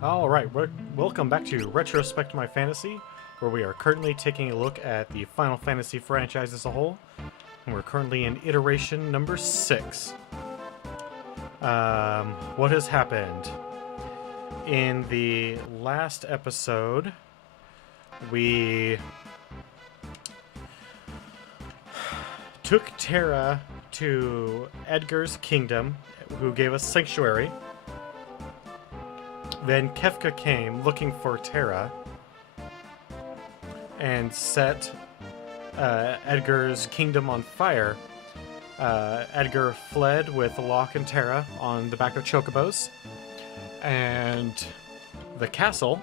Alright, welcome back to Retrospect My Fantasy, where we are currently taking a look at the Final Fantasy franchise as a whole, and we're currently in iteration number 6. What has happened? In the last episode, we took Terra to Edgar's kingdom, who gave us Sanctuary. Then Kefka came looking for Terra and set Edgar's kingdom on fire. Edgar fled with Locke and Terra on the back of chocobos, and the castle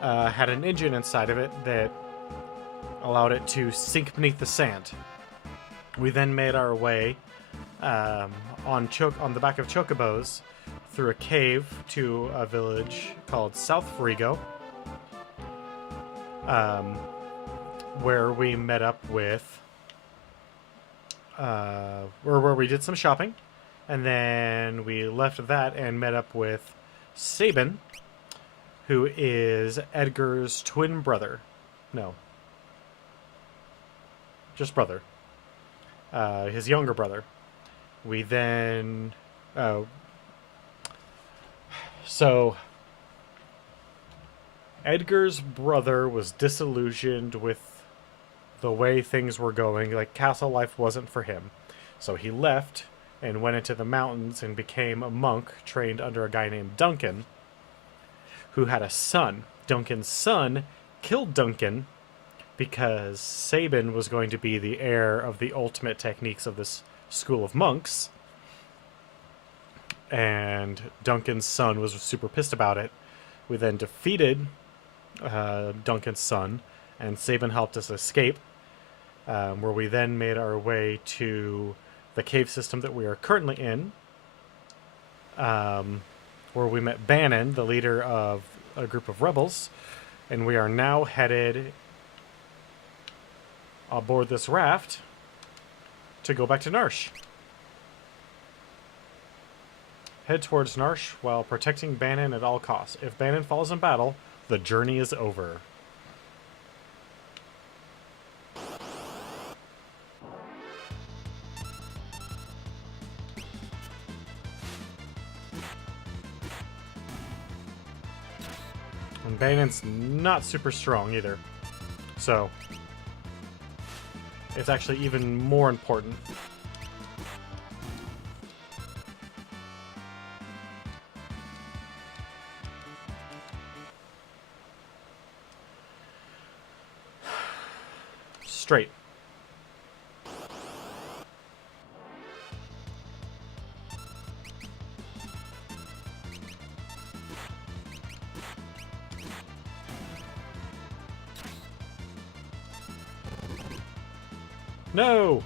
had an engine inside of it that allowed it to sink beneath the sand. We then made our way on the back of chocobos through a cave to a village called South Frigo, where we met up with, where we did some shopping, and then we left that and met up with Sabin, who is Edgar's twin brother. No. Just brother. His younger brother. We then... So, Edgar's brother was disillusioned with the way things were going. Like, castle life wasn't for him. So he left and went into the mountains and became a monk trained under a guy named Duncan, who had a son. Duncan's son killed Duncan because Sabin was going to be the heir of the ultimate techniques of this school of monks. And Duncan's son was super pissed about it. We then defeated Duncan's son, and Sabin helped us escape, where we then made our way to the cave system that we are currently in, where we met Bannon, the leader of a group of rebels, and we are now headed aboard this raft to go back to Narsh. Head towards Narsh while protecting Bannon at all costs. If Bannon falls in battle, the journey is over. And Bannon's not super strong either. So, it's actually even more important. Straight. No!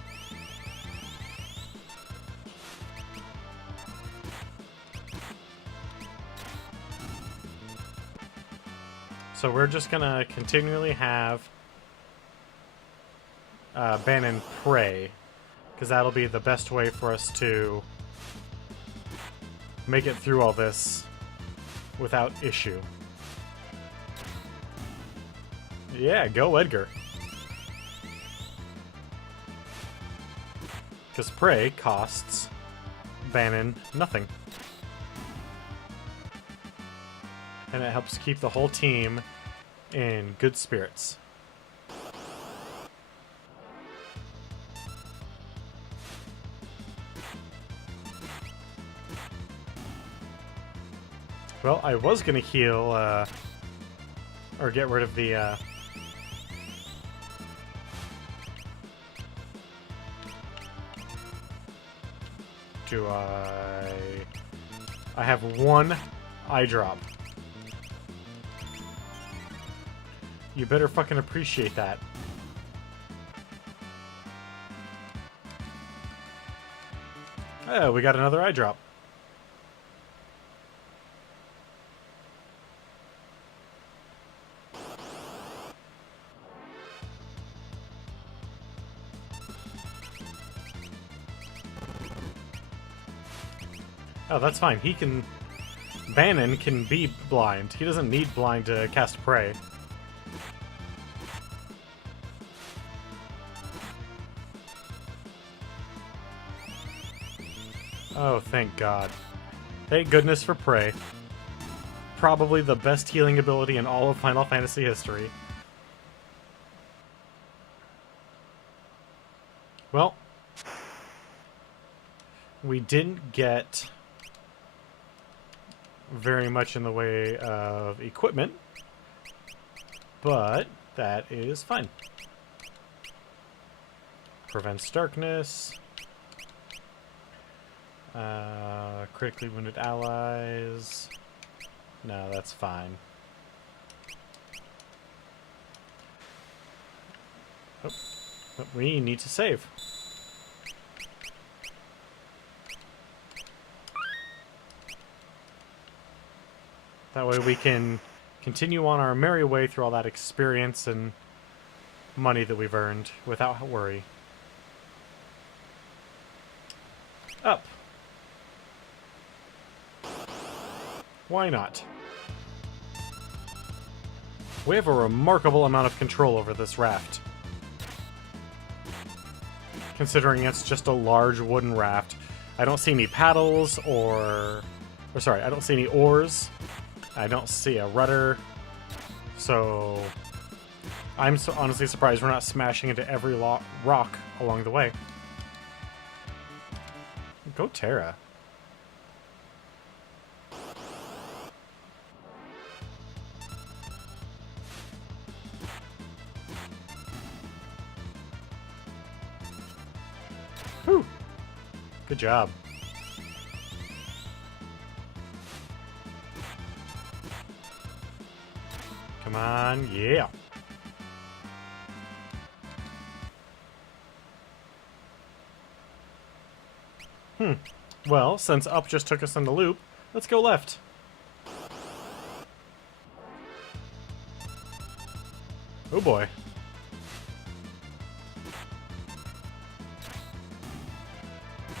So we're just gonna continually have Bannon pray, because that'll be the best way for us to make it through all this without issue. Yeah, go Edgar. Because pray costs Bannon nothing. And it helps keep the whole team in good spirits. Well, I was gonna heal, or get rid of the, do I have one eye drop. You better fucking appreciate that. Oh, we got another eye drop. Oh, that's fine. He can Bannon can be blind. He doesn't need blind to cast prey. Oh, thank God. Thank goodness for prey. Probably the best healing ability in all of Final Fantasy history. Well, we didn't get very much in the way of equipment, but that is fine. Prevents darkness. Critically wounded allies. No, that's fine. Oh, but we need to save. That way we can continue on our merry way through all that experience and money that we've earned without worry. Up. Why not? We have a remarkable amount of control over this raft. Considering it's just a large wooden raft. I don't see any paddles or sorry, I don't see any oars. I don't see a rudder. So I'm so honestly surprised we're not smashing into every rock along the way. Go Terra. Whew. Good job. Come on, yeah. Well, since up just took us in the loop, let's go left. Oh boy.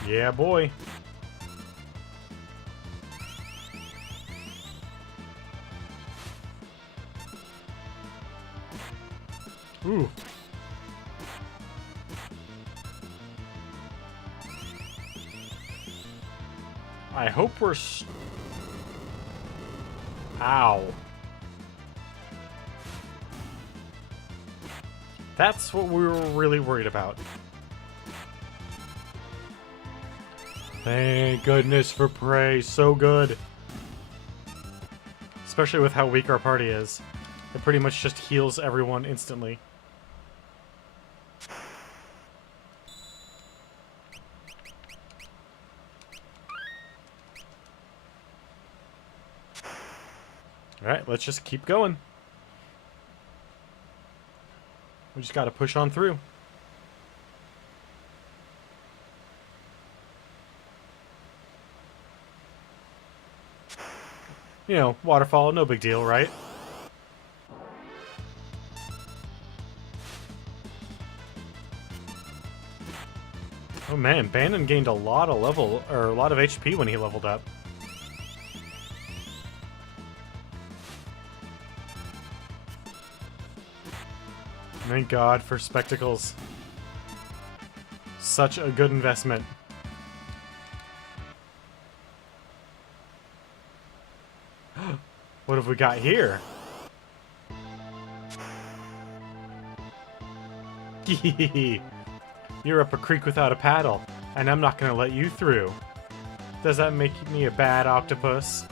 Yeah, boy. Ooh. I hope we're... Ow. That's what we were really worried about. Thank goodness for prey. So good. Especially with how weak our party is. It pretty much just heals everyone instantly. Alright, let's just keep going. We just gotta push on through. You know, waterfall, no big deal, right? Oh man, Bannon gained a lot of HP when he leveled up. Thank God for spectacles. Such a good investment. What have we got here? You're up a creek without a paddle, and I'm not gonna let you through. Does that make me a bad octopus?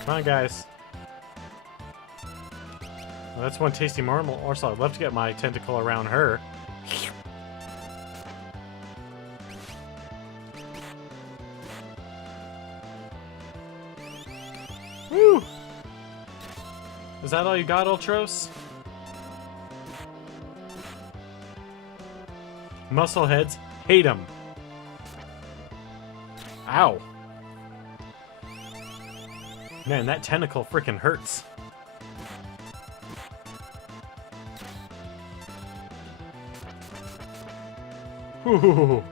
Come on, guys. Well, that's one tasty morsel. I'd love to get my tentacle around her. Woo! Is that all you got, Ultros? Muscleheads hate them. Man, that tentacle freaking hurts. Ooh.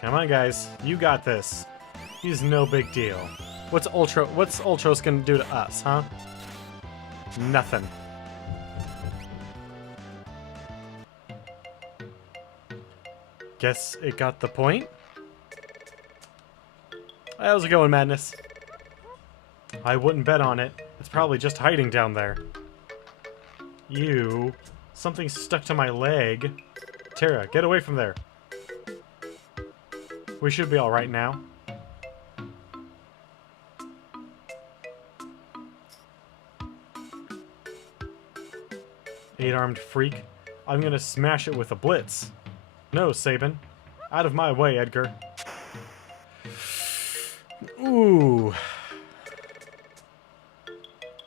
Come on, guys. You got this. He's no big deal. What's Ultros gonna do to us, huh? Nothing. Guess it got the point? How's it going, Madness? I wouldn't bet on it. It's probably just hiding down there. You... Something stuck to my leg. Terra, get away from there. We should be alright now. Eight-armed freak. I'm gonna smash it with a blitz. No, Sabin. Out of my way, Edgar. Ooh.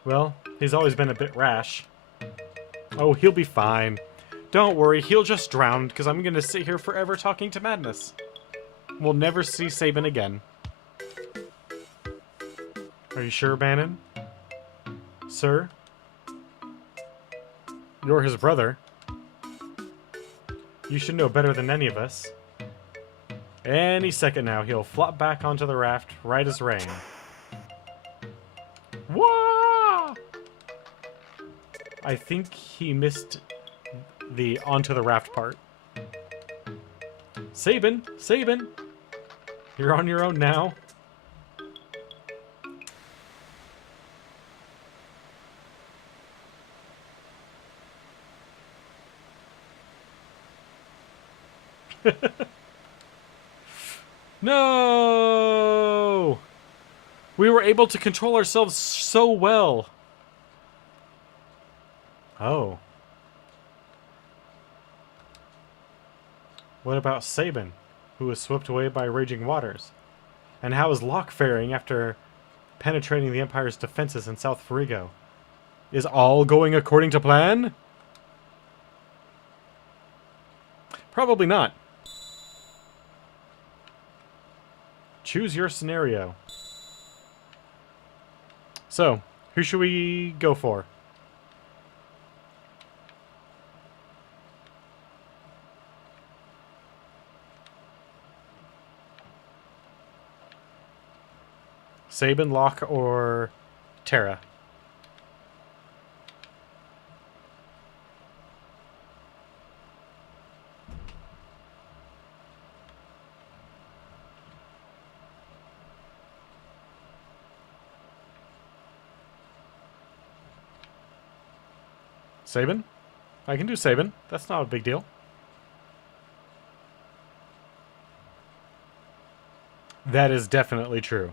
Well, he's always been a bit rash. Oh, he'll be fine. Don't worry, he'll just drown, because I'm gonna sit here forever talking to Madness. We'll never see Sabin again. Are you sure, Bannon? Sir? You're his brother. You should know better than any of us. Any second now, he'll flop back onto the raft, right as rain. Wah! I think he missed the onto the raft part. Sabin! Sabin! You're on your own now. No! We were able to control ourselves so well. Oh. What about Sabin, who was swept away by raging waters? And how is Locke faring after penetrating the Empire's defenses in South Farigo? Is all going according to plan? Probably not. Choose your scenario. So, who should we go for? Sabin, Locke, or Terra? Sabin? I can do Sabin. That's not a big deal. That is definitely true.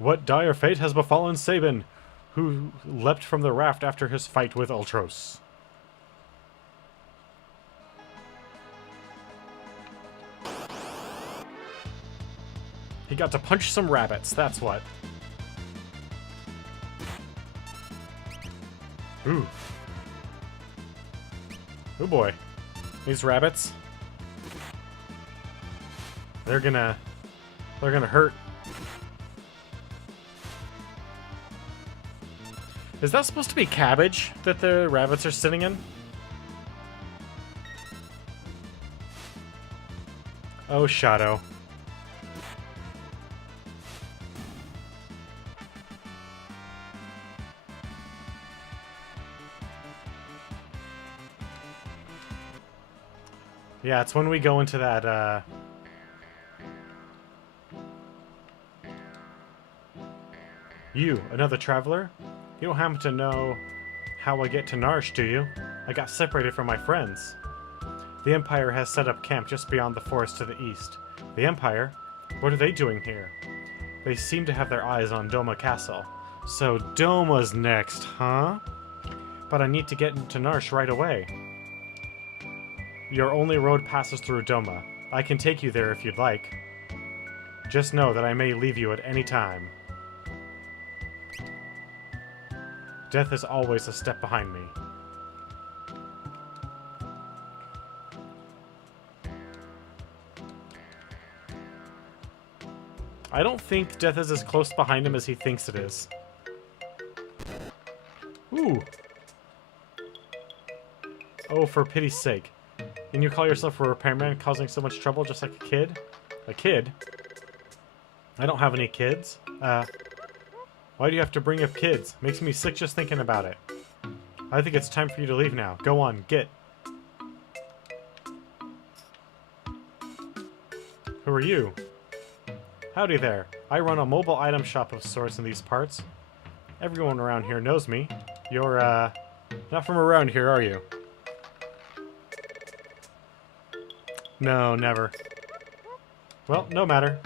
What dire fate has befallen Sabin, who leapt from the raft after his fight with Ultros? He got to punch some rabbits, that's what. Ooh. Oh boy. These rabbits. They're gonna hurt. Is that supposed to be cabbage that the rabbits are sitting in? Oh, Shadow. Yeah, it's when we go into that, You, another traveler? You don't happen to know how I get to Narsh, do you? I got separated from my friends. The Empire has set up camp just beyond the forest to the east. The Empire? What are they doing here? They seem to have their eyes on Doma Castle. So Doma's next, huh? But I need to get into Narsh right away. Your only road passes through Doma. I can take you there if you'd like. Just know that I may leave you at any time. Death is always a step behind me. I don't think death is as close behind him as he thinks it is. Ooh. Oh, for pity's sake. Can you call yourself a repairman causing so much trouble just like a kid? A kid? I don't have any kids. Why do you have to bring up kids? Makes me sick just thinking about it. I think it's time for you to leave now. Go on, get. Who are you? Howdy there. I run a mobile item shop of sorts in these parts. Everyone around here knows me. You're, not from around here, are you? No, never. Well, no matter.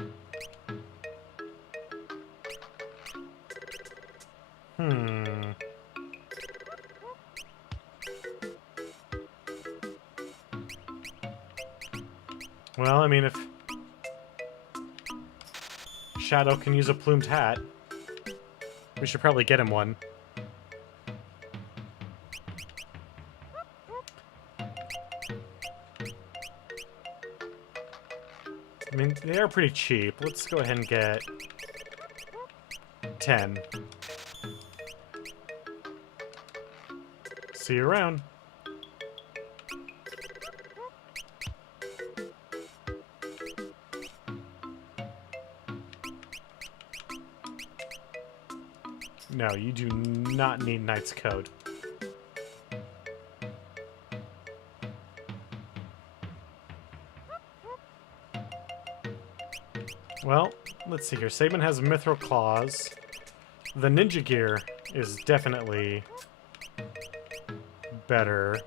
Well, I mean, if Shadow can use a plumed hat, we should probably get him one. I mean, they are pretty cheap. Let's go ahead and get 10. See you around. No, you do not need Knight's Code. Well, let's see here. Saban has Mithril Claws. The Ninja Gear is definitely better.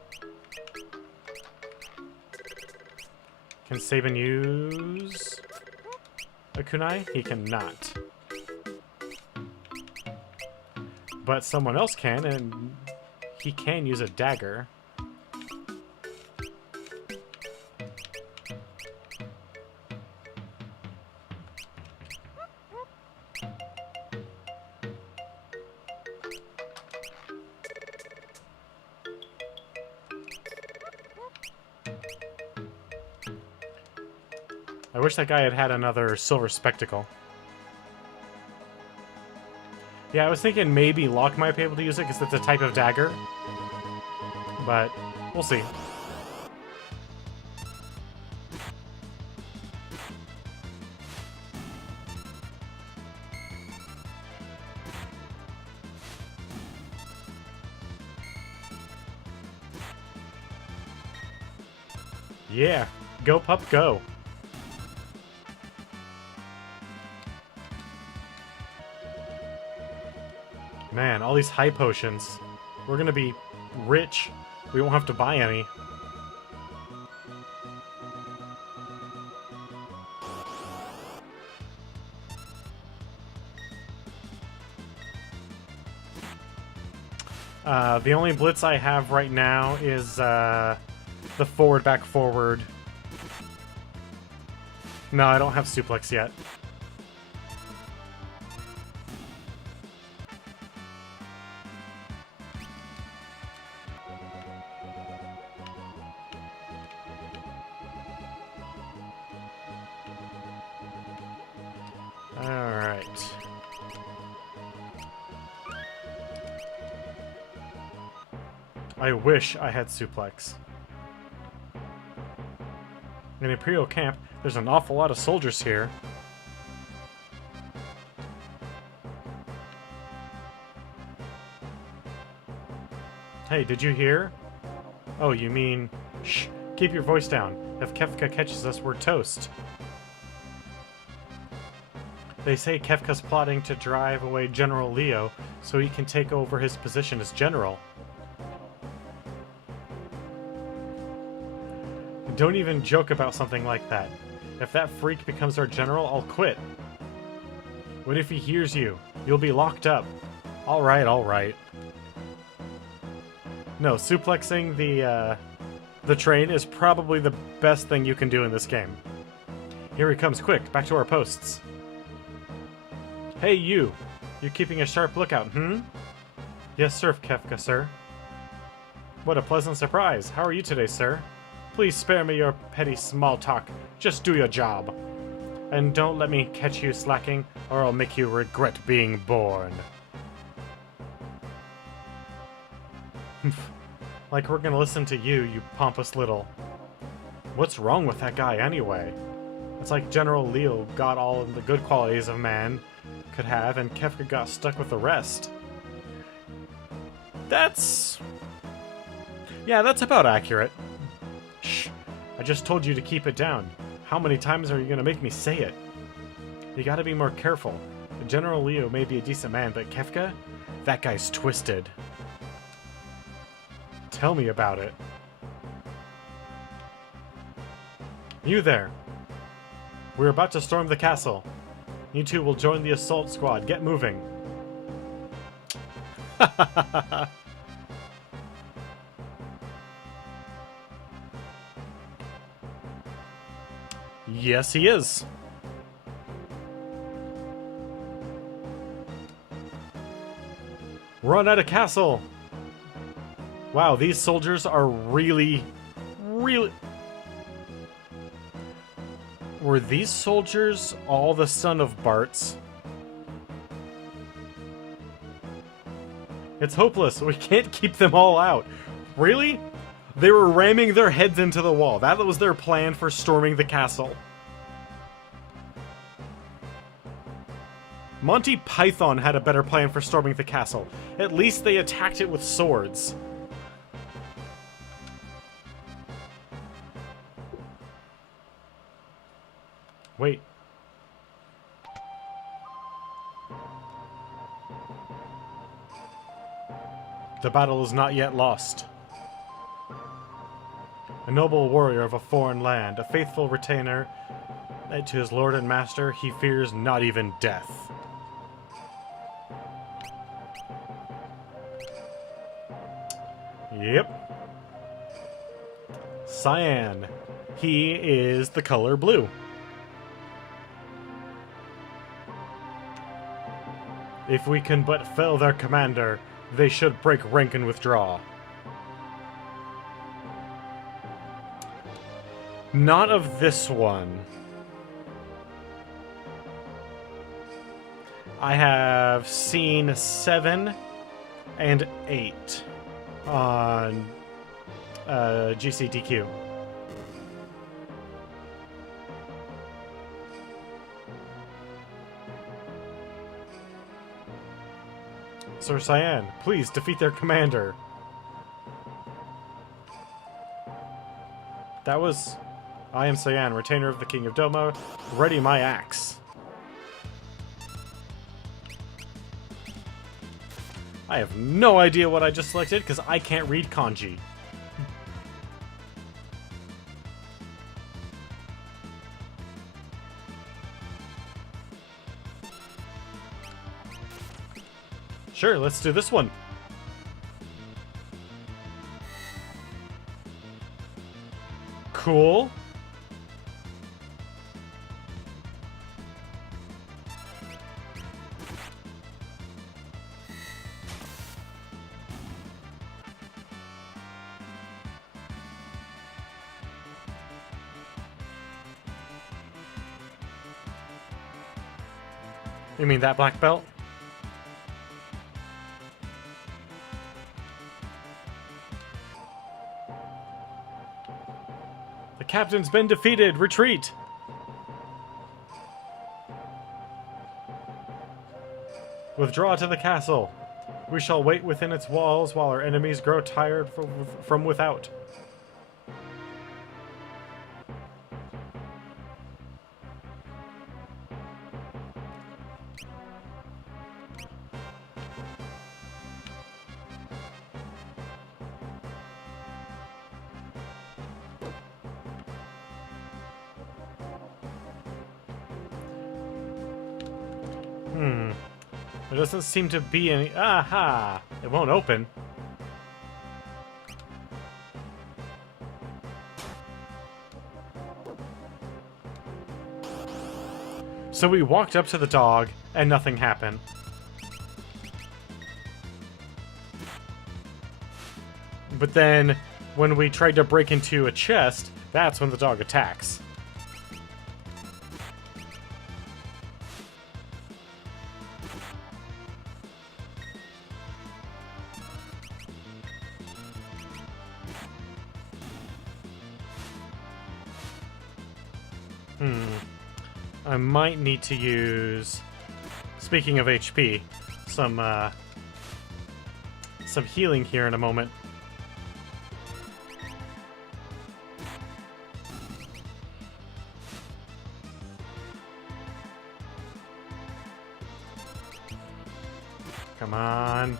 Can Saban use a kunai? He cannot. But someone else can, and he can use a dagger. I wish that guy had had another silver spectacle. Yeah, I was thinking maybe Locke might be able to use it because it's a type of dagger. But we'll see. Yeah, go pup, go. Man, all these high potions. We're gonna be rich. We won't have to buy any. The only blitz I have right now is the forward, back, forward. No, I don't have suplex yet. Alright. I wish I had suplex. In the Imperial camp, there's an awful lot of soldiers here. Hey, did you hear? Oh, you mean... Shh, keep your voice down. If Kefka catches us, we're toast. They say Kefka's plotting to drive away General Leo so he can take over his position as general. Don't even joke about something like that. If that freak becomes our general, I'll quit. What if he hears you? You'll be locked up. Alright, alright. No, suplexing the train is probably the best thing you can do in this game. Here he comes, quick, back to our posts. Hey, you! You're keeping a sharp lookout, hmm? Yes, sir, Kefka, sir. What a pleasant surprise. How are you today, sir? Please spare me your petty small talk. Just do your job. And don't let me catch you slacking, or I'll make you regret being born. Like we're gonna listen to you, you pompous little... What's wrong with that guy, anyway? It's like General Leo got all of the good qualities a man could have, and Kefka got stuck with the rest. That's... Yeah, that's about accurate. Shh. I just told you to keep it down. How many times are you gonna make me say it? You gotta be more careful. General Leo may be a decent man, but Kefka? That guy's twisted. Tell me about it. You there. We're about to storm the castle. You two will join the assault squad. Get moving. Yes, he is. Run at a castle. Wow, these soldiers are really... Were these soldiers all the son of Barts? It's hopeless. We can't keep them all out. Really? They were ramming their heads into the wall. That was their plan for storming the castle. Monty Python had a better plan for storming the castle. At least they attacked it with swords. Wait. The battle is not yet lost. A noble warrior of a foreign land, a faithful retainer to his lord and master, he fears not even death. Yep. Cyan. He is the color blue. If we can but fell their commander, they should break rank and withdraw. Not of this one. I have seen 7 and 8 on GCDQ. Sir Cyan, please defeat their commander. That was... I am Cyan, retainer of the King of Doma. Ready my axe. I have no idea what I just selected because I can't read kanji. Sure, let's do this one. Cool. You mean that black belt? The captain's been defeated! Retreat! Withdraw to the castle. We shall wait within its walls while our enemies grow tired from without. There doesn't seem to be any... Aha! It won't open. So we walked up to the dog, and nothing happened. But then, when we tried to break into a chest, that's when the dog attacks. I might need to use, speaking of HP, some healing here in a moment. Come on.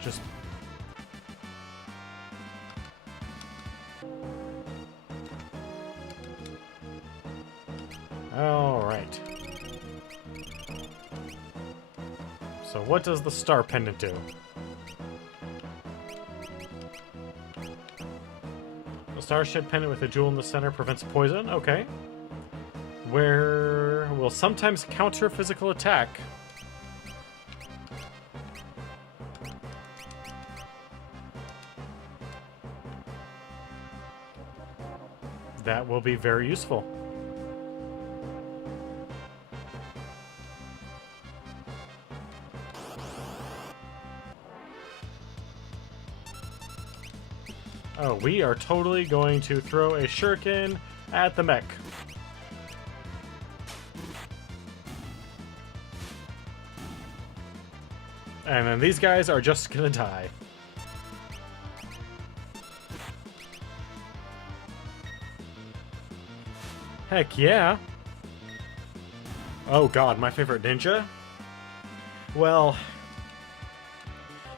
Just... Alright. So what does the star pendant do? The star-shaped pendant with a jewel in the center prevents poison? Okay. Where will sometimes counter physical attack. That will be very useful. Oh, we are totally going to throw a shuriken at the mech. And then these guys are just gonna die. Heck yeah. Oh god, my favorite ninja? Well,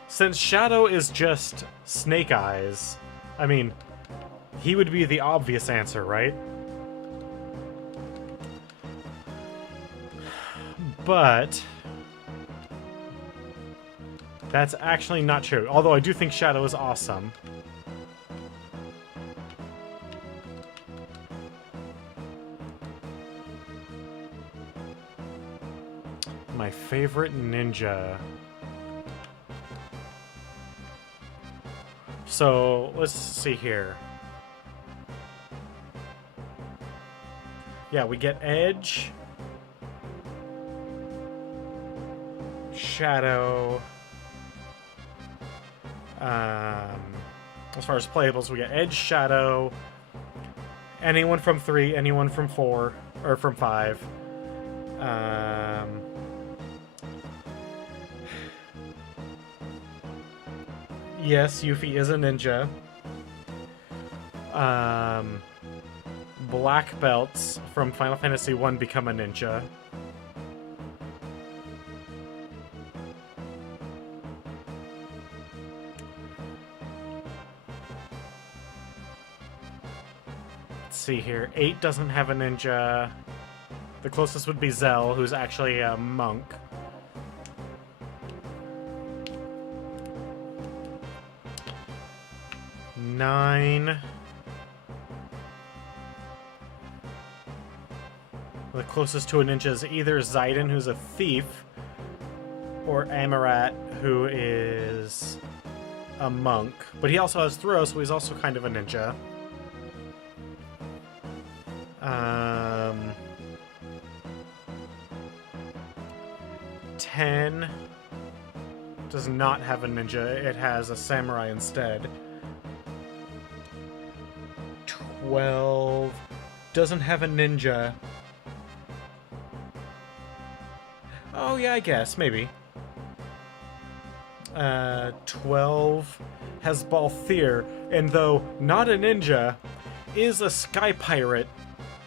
since Shadow is just Snake Eyes, I mean, he would be the obvious answer, right? But that's actually not true, although I do think Shadow is awesome. My favorite ninja. So, let's see here. Yeah, we get Edge, Shadow. As far as playables, we get Edge, Shadow, anyone from 3, anyone from 4, or from 5. Yes, Yuffie is a ninja. Black belts from Final Fantasy 1 become a ninja. Let's see here. 8 doesn't have a ninja. The closest would be Zell, who's actually a monk. Nine. The closest to a ninja is either Zaiden, who's a thief, or Amarat, who is a monk. But he also has throw, so he's also kind of a ninja. 10 does not have a ninja. It has a samurai instead. 12 doesn't have a ninja. Oh yeah, I guess, maybe. 12 has Balthier, and though not a ninja, is a sky pirate,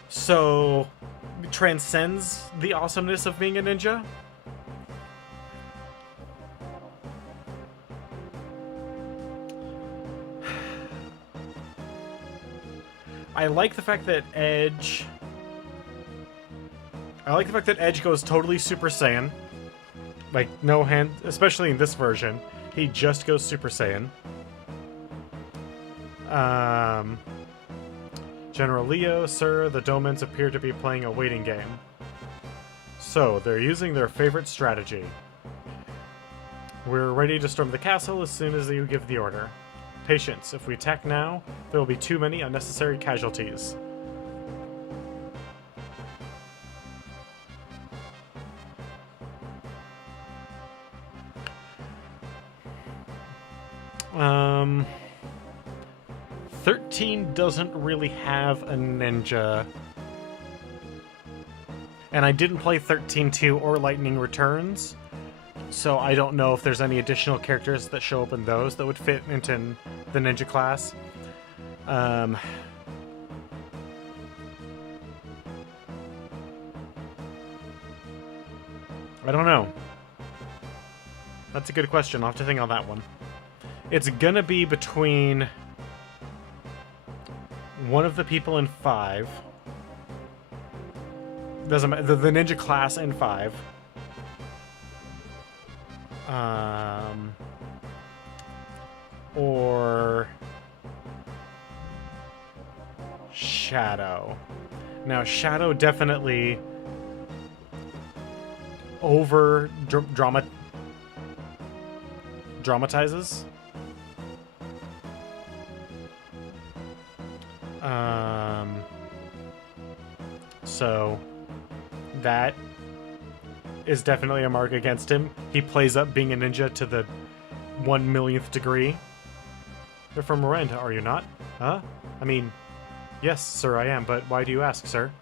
so transcends the awesomeness of being a ninja. I like the fact that Edge... I like the fact that Edge goes totally Super Saiyan. Like, no hand... Especially in this version, he just goes Super Saiyan. General Leo, sir, the Domans appear to be playing a waiting game. So, they're using their favorite strategy. We're ready to storm the castle as soon as you give the order. Patience, if we attack now, there will be too many unnecessary casualties. Um... 13 doesn't really have a ninja. And I didn't play 13-2 or Lightning Returns, so I don't know if there's any additional characters that show up in those that would fit into the ninja class. I don't know. That's a good question. I'll have to think on that one. It's gonna be between one of the people in 5. Doesn't matter. The ninja class in 5. Or Shadow. Now, Shadow definitely over dramatizes. So that is definitely a mark against him. He plays up being a ninja to the 1/1,000,000th degree. You're from Miranda, are you not? Huh? I mean, yes, sir, I am, but why do you ask, sir?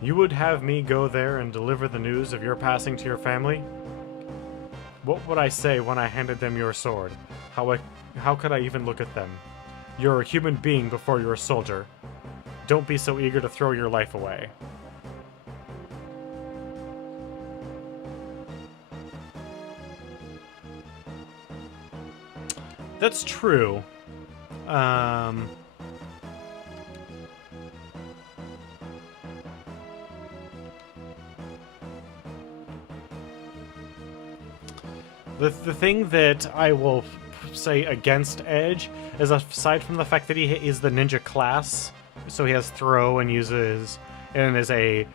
You would have me go there and deliver the news of your passing to your family? What would I say when I handed them your sword? How could I even look at them? You're a human being before you're a soldier. Don't be so eager to throw your life away. That's true. The thing that I will say against Edge is, aside from the fact that he is the ninja class, so he has throw and uses and is a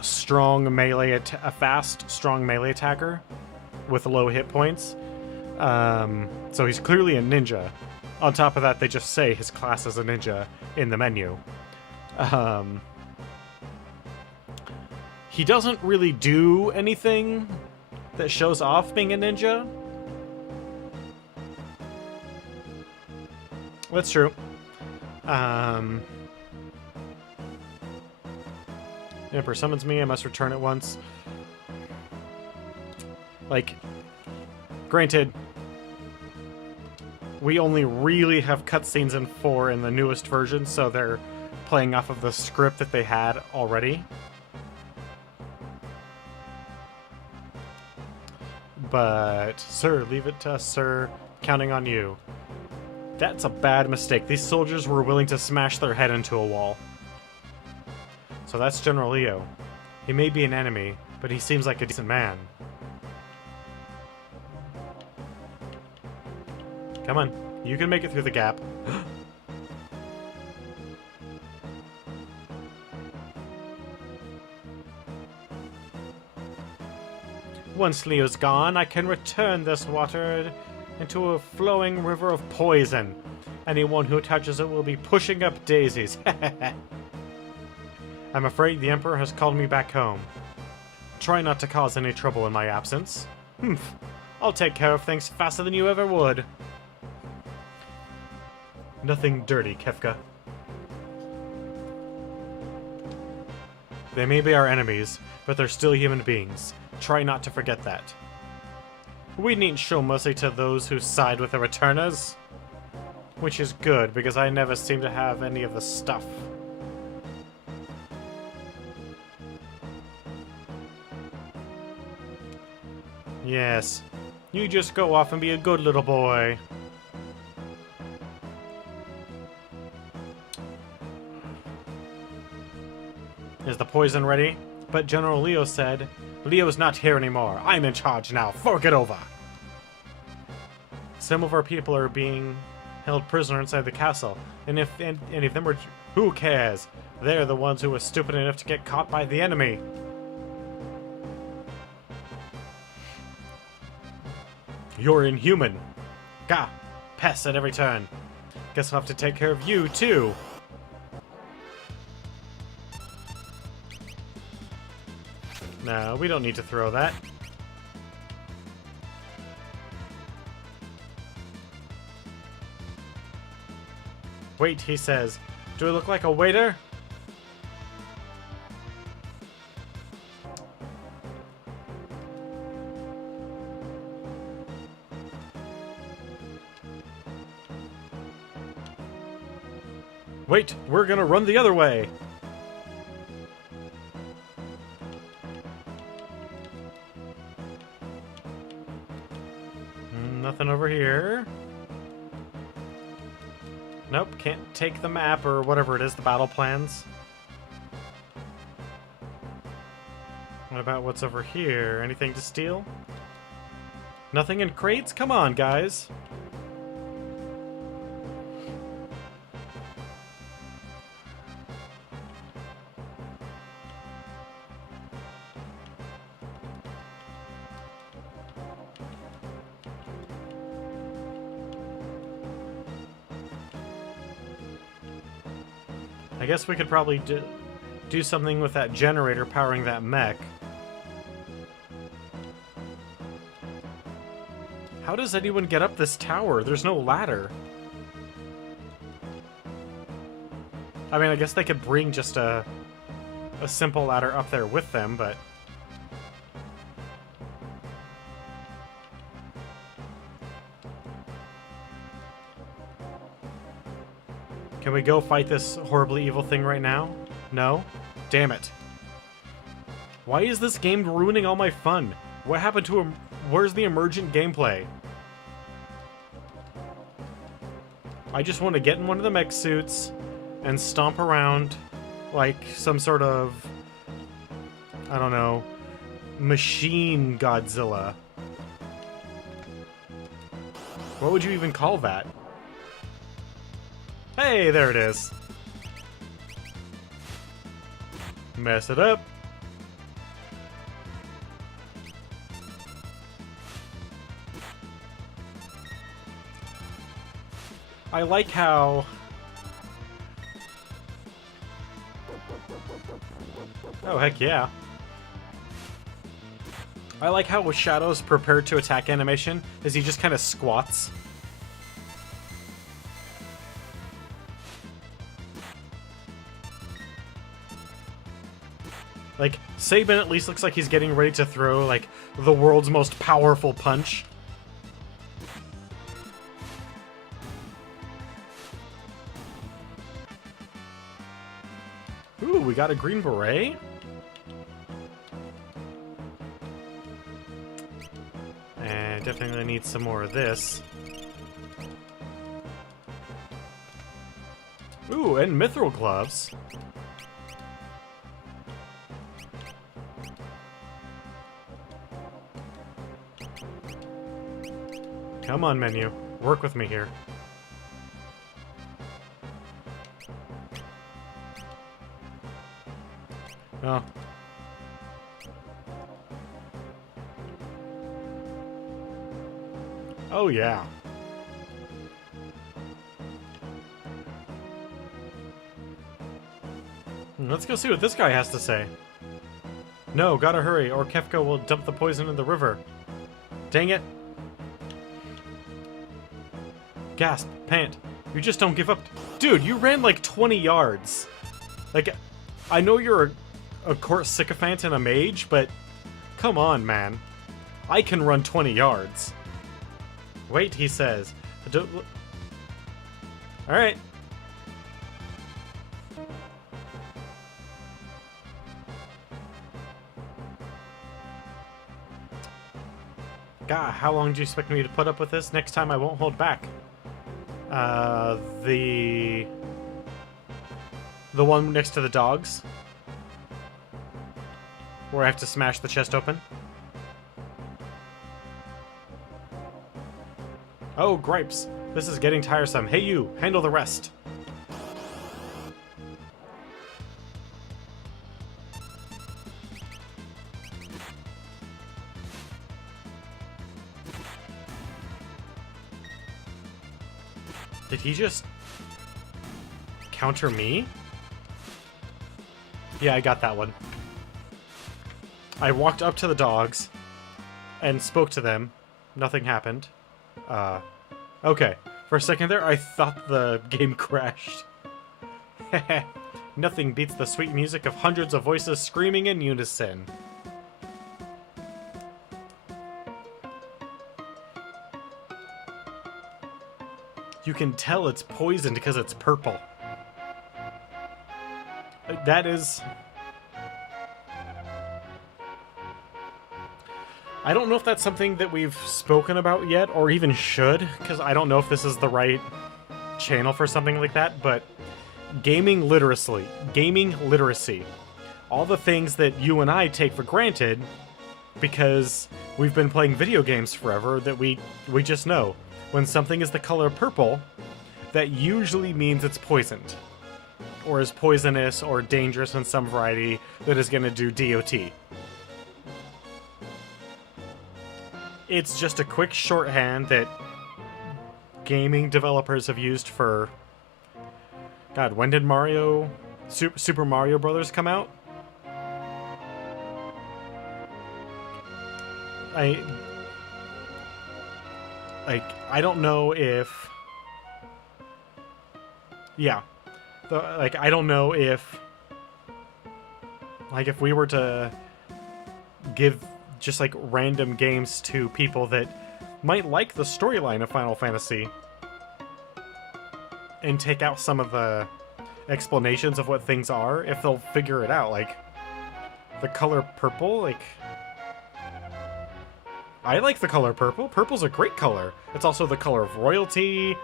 strong melee, a fast, strong melee attacker with low hit points. So he's clearly a ninja. On top of that, they just say his class is a ninja in the menu. He doesn't really do anything that shows off being a ninja. That's true. The Emperor summons me, I must return at once. Like, granted, we only really have cutscenes in 4 in the newest version, so they're playing off of the script that they had already. But, sir, leave it to us, sir. Counting on you. That's a bad mistake. These soldiers were willing to smash their head into a wall. So that's General Leo. He may be an enemy, but he seems like a decent man. Come on, you can make it through the gap. Once Leo's gone, I can return this water into a flowing river of poison. Anyone who touches it will be pushing up daisies. I'm afraid the Emperor has called me back home. Try not to cause any trouble in my absence. Humph. I'll take care of things faster than you ever would. Nothing dirty, Kefka. They may be our enemies, but they're still human beings. Try not to forget that. We needn't show mercy to those who side with the returners. Which is good, because I never seem to have any of the stuff. Yes. You just go off and be a good little boy. Is the poison ready? But General Leo said, Leo's not here anymore. I'm in charge now. Fork it over. Some of our people are being held prisoner inside the castle. And if them were... Who cares? They're the ones who were stupid enough to get caught by the enemy. You're inhuman. Gah! Pests at every turn. Guess I'll have to take care of you, too. No, we don't need to throw that. Wait, he says. Do I look like a waiter? Wait, we're gonna run the other way. Nothing over here. Nope, can't take the map or whatever it is, the battle plans. What about what's over here? Anything to steal? Nothing in crates? Come on, guys. I guess we could probably do something with that generator powering that mech. How does anyone get up this tower? There's no ladder. I mean, I guess they could bring just a simple ladder up there with them, but... Can we go fight this horribly evil thing right now? No? Damn it. Why is this game ruining all my fun? What happened to him? Where's the emergent gameplay? I just want to get in one of the mech suits and stomp around like some sort of, I don't know, machine Godzilla. What would you even call that? Hey, there it is. Mess it up. I like how... Oh, heck yeah. I like how with Shadow's prepared to attack animation is he just kind of squats. Like, Sabin at least looks like he's getting ready to throw, like, the world's most powerful punch. Ooh, we got a green beret? And definitely need some more of this. Ooh, and mithril gloves. Come on, menu. Work with me here. Oh. Oh, yeah. Let's go see what this guy has to say. No, gotta hurry, or Kefka will dump the poison in the river. Dang it. Gasp, pant. You just don't give up. Dude, you ran like 20 yards. Like, I know you're a court sycophant and a mage, but come on, man. I can run 20 yards. Wait, he says. Alright. God, how long do you expect me to put up with this? Next time I won't hold back. The one next to the dogs. where I have to smash the chest open. Oh, gripes. This is getting tiresome. Hey you, handle the rest. Did he just counter me? Yeah, I got that one. I walked up to the dogs and spoke to them. Nothing happened. Okay. For a second there, I thought the game crashed. Nothing beats the sweet music of hundreds of voices screaming in unison. You can tell it's poisoned because it's purple. That is... I don't know if that's something that we've spoken about yet, or even should, because I don't know if this is the right channel for something like that, but gaming literacy, all the things that you and I take for granted because we've been playing video games forever, that we just know. When something is the color purple, that usually means it's poisoned, or is poisonous or dangerous in some variety that is going to do DOT. It's just a quick shorthand that gaming developers have used for... God, when did Super Mario Brothers come out? I don't know if... Yeah. I don't know if... Like, if we were to give just, like, random games to people that might like the storyline of Final Fantasy and take out some of the explanations of what things are, if they'll figure it out. Like, the color purple, like... I like the color purple. Purple's a great color. It's also the color of royalty. It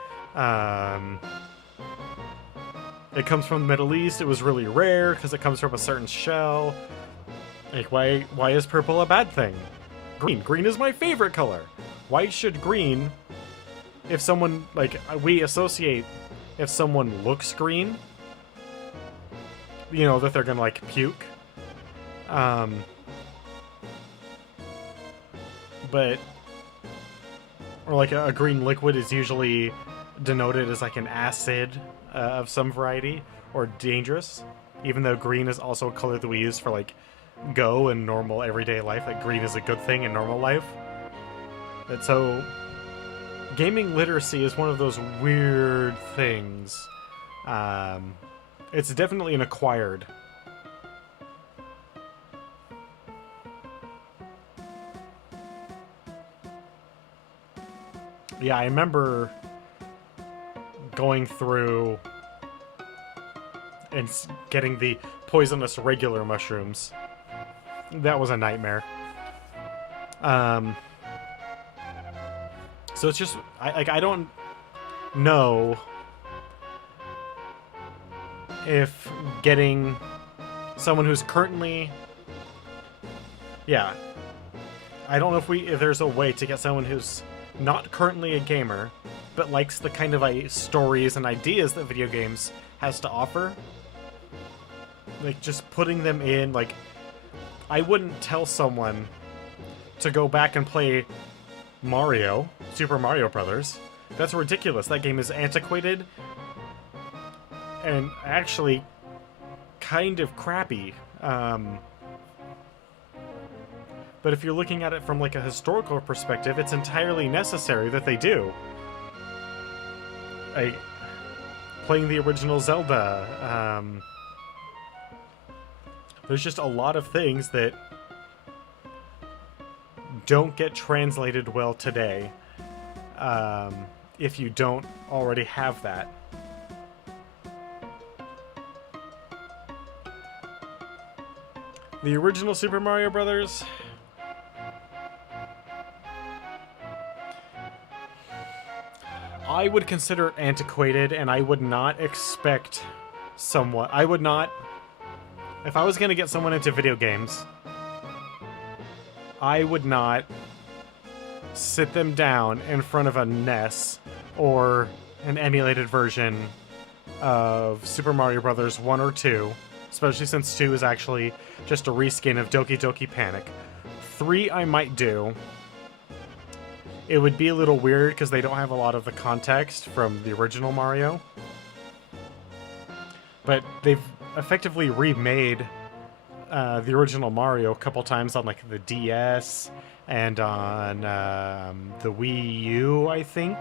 comes from the Middle East. It was really rare because it comes from a certain shell. Like, why is purple a bad thing? Green. Green is my favorite color. Why should green, if someone, like, we associate, if someone looks green, you know, that they're gonna, like, puke. But, or like a green liquid is usually denoted as like an acid of some variety, or dangerous, even though green is also a color that we use for like go in normal everyday life. Like green is a good thing in normal life. And so gaming literacy is one of those weird things. It's definitely an acquired. Yeah, I remember going through and getting the poisonous regular mushrooms. That was a nightmare. So it's just, I don't know if getting someone who's currently... Yeah. I don't know if there's a way to get someone who's not currently a gamer, but likes the kind of stories and ideas that video games has to offer. Like, just putting them in, like... I wouldn't tell someone to go back and play Mario, Super Mario Brothers. That's ridiculous. That game is antiquated and actually kind of crappy. But if you're looking at it from like a historical perspective, it's entirely necessary that they do. Playing the original Zelda, there's just a lot of things that don't get translated well today, if you don't already have that. The original Super Mario Brothers... I would consider it antiquated, and I would not expect someone... I would not... If I was going to get someone into video games, I would not sit them down in front of a NES or an emulated version of Super Mario Bros. 1 or 2, especially since 2 is actually just a reskin of Doki Doki Panic. 3 I might do. It would be a little weird because they don't have a lot of the context from the original Mario. But they've effectively remade the original Mario a couple times on like the DS and on the Wii U, I think.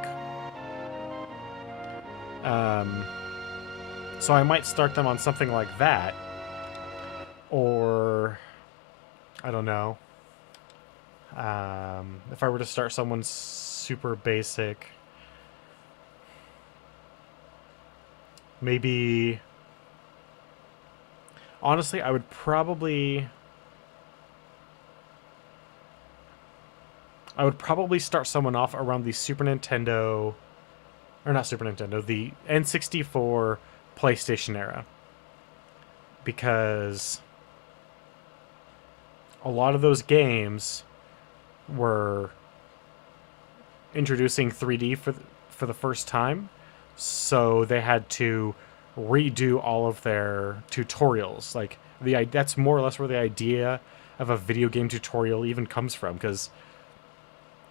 So I might start them on something like that. Or, I don't know. If I were to start someone super basic, maybe... Honestly, I would probably start someone off around the Super Nintendo, or not Super Nintendo, the N64 PlayStation era. Because a lot of those games were introducing 3D for the first time, so they had to redo all of their tutorials. Like, that's more or less where the idea of a video game tutorial even comes from, because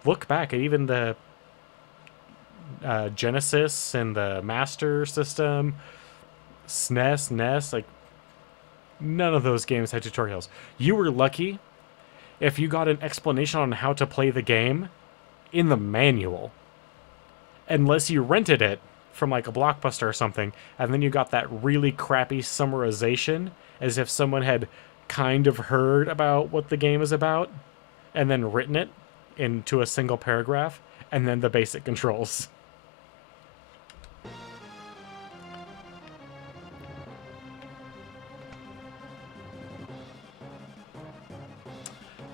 look back at even the Genesis and the Master System, SNES, NES, like, none of those games had tutorials. You were lucky if you got an explanation on how to play the game in the manual, unless you rented it from like a Blockbuster or something, and then you got that really crappy summarization as if someone had kind of heard about what the game is about and then written it into a single paragraph, and then the basic controls.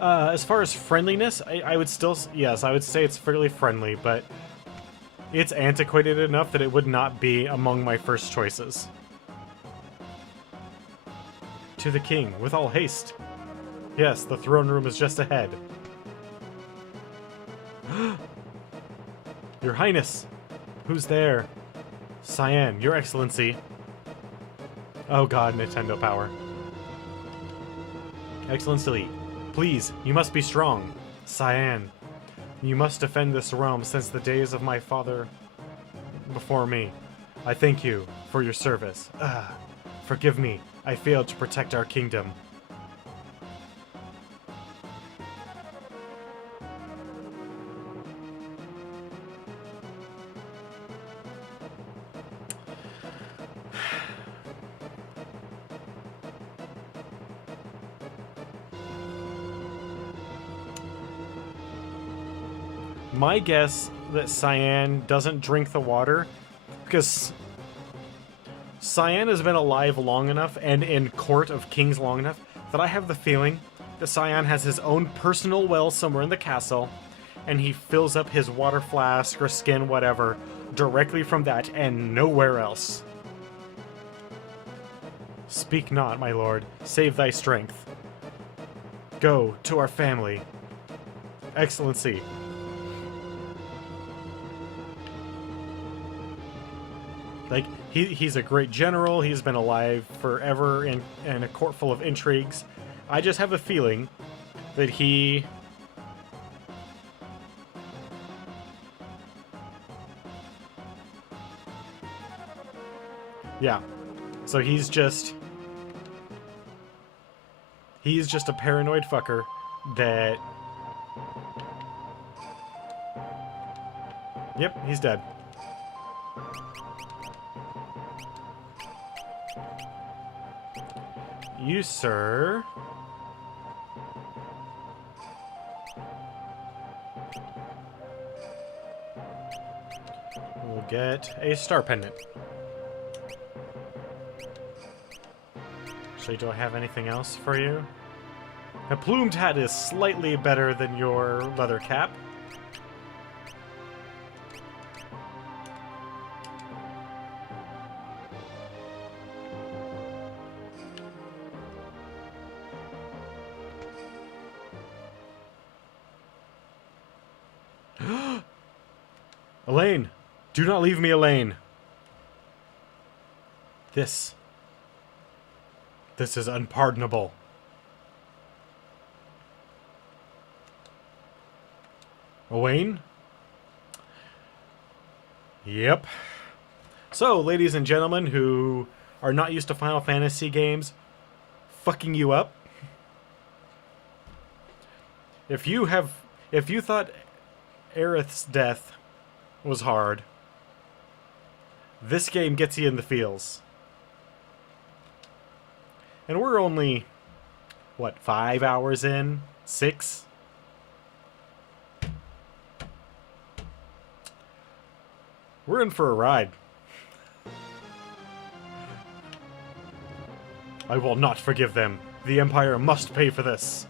As far as friendliness, I would still, yes, I would say it's fairly friendly, but it's antiquated enough that it would not be among my first choices. To the king, with all haste. Yes, the throne room is just ahead. Your Highness! Who's there? Cyan, Your Excellency. Oh god, Nintendo power. Excellency, please, you must be strong. Cyan, you must defend this realm since the days of my father before me. I thank you for your service. Forgive me, I failed to protect our kingdom. My guess that Cyan doesn't drink the water because Cyan has been alive long enough and in Court of Kings long enough that I have the feeling that Cyan has his own personal well somewhere in the castle, and he fills up his water flask or skin, whatever, directly from that and nowhere else. Speak not, my lord. Save thy strength. Go to our family. Excellency. Like, he's a great general. He's been alive forever in a court full of intrigues. I just have a feeling that he... Yeah. So he's just a paranoid fucker that... Yep, he's dead. You, sir... will get a star pendant. Actually, do I have anything else for you? A plumed hat is slightly better than your leather cap. Elaine! Do not leave me, Elaine! This is unpardonable. Elaine? Yep. So, ladies and gentlemen who are not used to Final Fantasy games fucking you up, if you thought Aerith's death was hard, this game gets you in the feels. And we're only, what, 5 hours in? 6? We're in for a ride. I will not forgive them. The Empire must pay for this.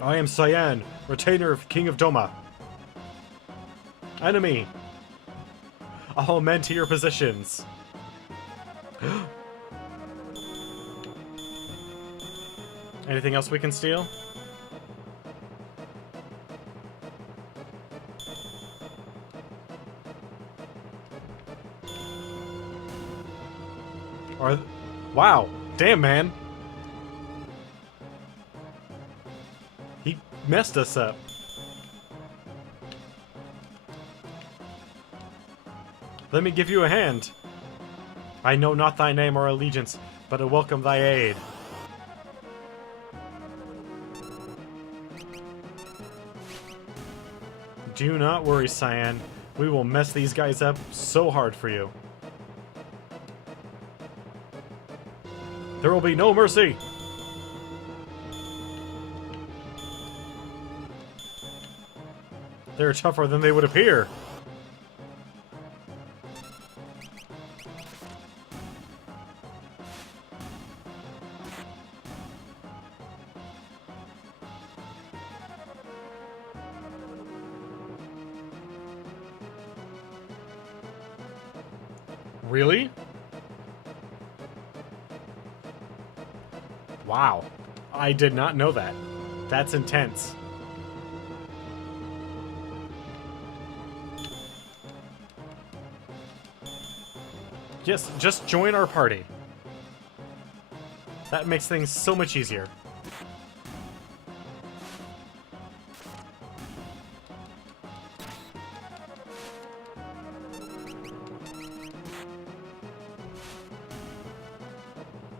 I am Cyan, retainer of King of Doma. Enemy! All men to your positions. Anything else we can steal? Wow, damn, man. He messed us up. Let me give you a hand. I know not thy name or allegiance, but I welcome thy aid. Do not worry, Cyan. We will mess these guys up so hard for you. There will be no mercy! They're tougher than they would appear. Really? Wow. I did not know that. That's intense. Yes, just join our party. That makes things so much easier.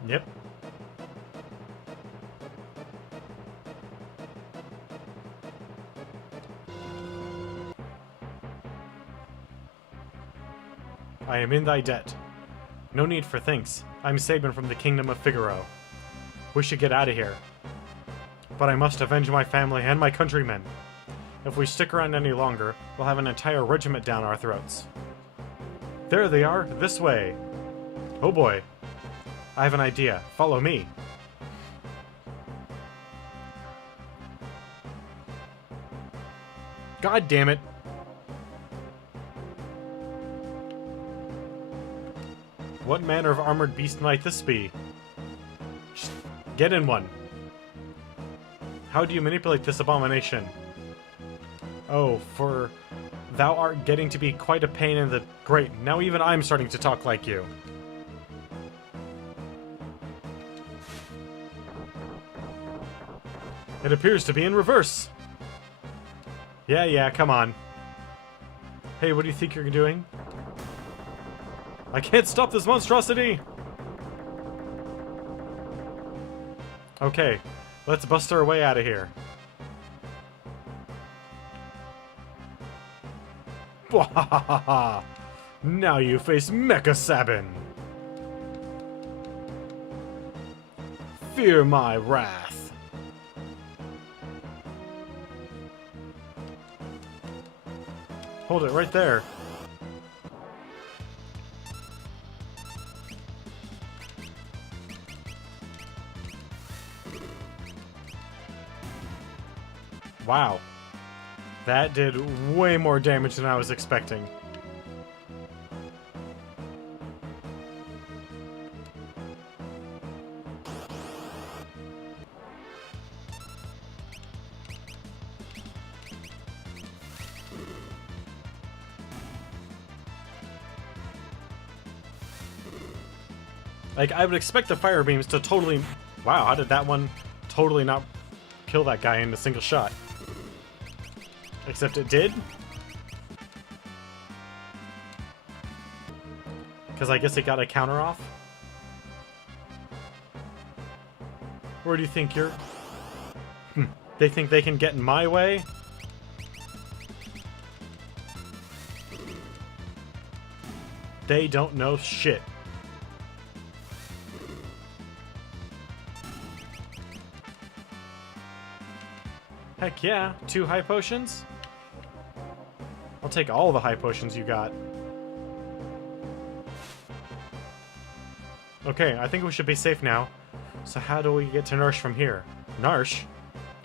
Yep. I am in thy debt. No need for thanks. I'm Sabin from the Kingdom of Figaro. We should get out of here. But I must avenge my family and my countrymen. If we stick around any longer, we'll have an entire regiment down our throats. There they are, this way. Oh boy. I have an idea. Follow me. God damn it. What manner of armored beast might this be? Just get in one. How do you manipulate this abomination? Oh, for thou art getting to be quite a pain in the... Great, now even I'm starting to talk like you. It appears to be in reverse. Yeah, come on. Hey, what do you think you're doing? I can't stop this monstrosity! Okay, let's bust our way out of here. Bwahahaha! Now you face Mecha Sabin! Fear my wrath! Hold it right there. Wow. That did way more damage than I was expecting. Like, I would expect the fire beams to totally... Wow, how did that one totally not kill that guy in a single shot? Except it did? Because I guess it got a counter off? Where do you think you're... They think they can get in my way? They don't know shit. Heck yeah, 2 high potions? I'll take all the high potions you got. Okay, I think we should be safe now. So how do we get to Narsh from here? Narsh?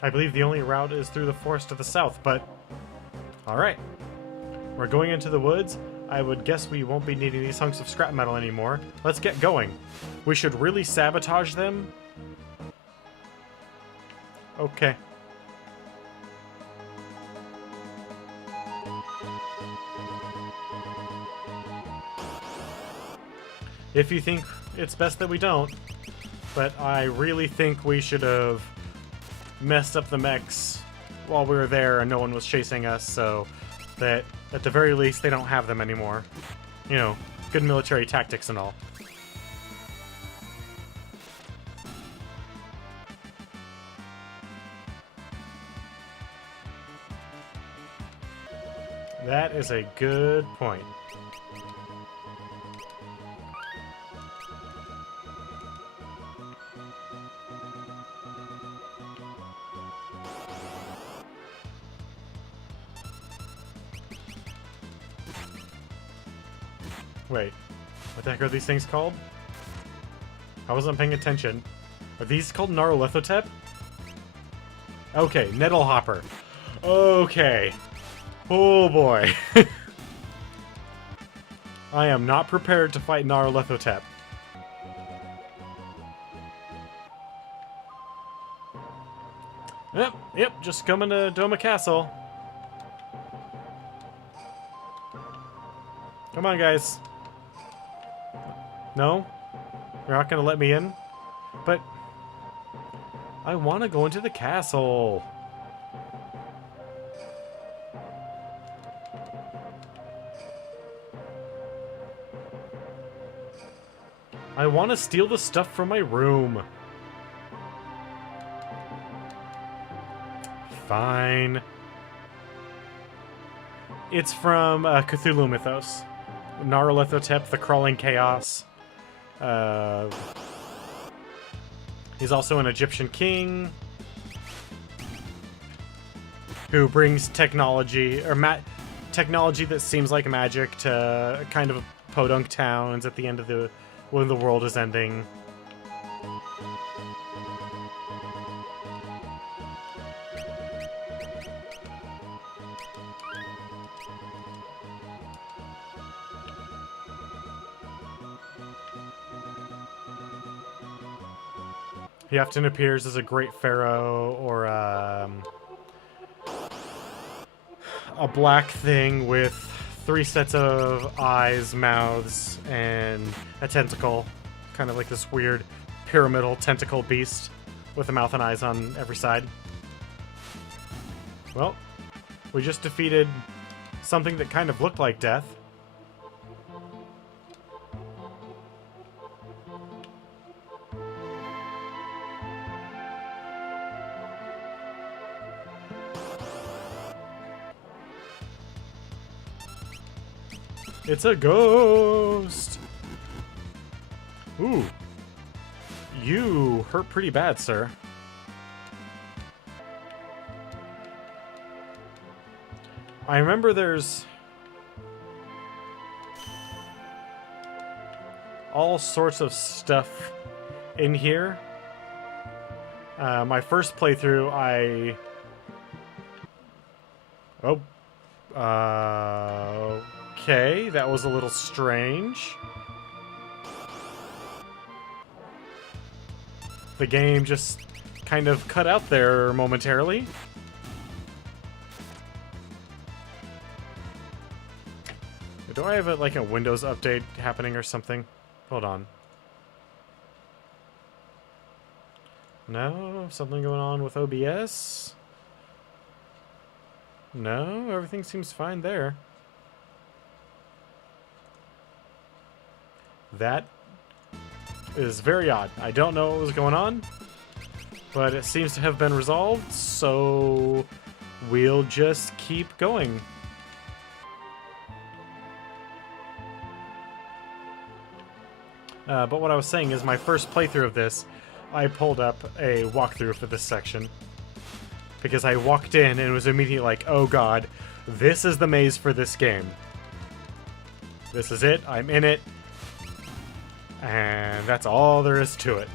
I believe the only route is through the forest to the south, but... Alright. We're going into the woods. I would guess we won't be needing these hunks of scrap metal anymore. Let's get going. We should really sabotage them. Okay. If you think it's best that we don't, but I really think we should have messed up the mechs while we were there and no one was chasing us, so that at the very least they don't have them anymore. You know, good military tactics and all. That is a good point. Wait, what the heck are these things called? I wasn't paying attention. Are these called Narlithotep? Okay, Nettle Hopper. Okay. Oh boy. I am not prepared to fight Narlithotep. Yep, just coming to Doma Castle. Come on, guys. No? You're not gonna let me in? But... I want to go into the castle. I want to steal the stuff from my room. Fine. It's from Cthulhu Mythos. Nyarlathotep, the Crawling Chaos. He's also an Egyptian king who brings technology, or technology that seems like magic to kind of podunk towns at the end of when the world is ending. He often appears as a great pharaoh or a black thing with 3 sets of eyes, mouths, and a tentacle. Kind of like this weird pyramidal tentacle beast with a mouth and eyes on every side. Well, we just defeated something that kind of looked like death. It's a ghost! Ooh. You hurt pretty bad, sir. I remember there's all sorts of stuff in here. My first playthrough, okay, that was a little strange. The game just kind of cut out there momentarily. Do I have like a Windows update happening or something? Hold on. No? Something going on with OBS? No? Everything seems fine there. That is very odd. I don't know what was going on, but it seems to have been resolved, so we'll just keep going. But what I was saying is my first playthrough of this, I pulled up a walkthrough for this section. Because I walked in and was immediately like, oh god, this is the maze for this game. This is it, I'm in it. And that's all there is to it.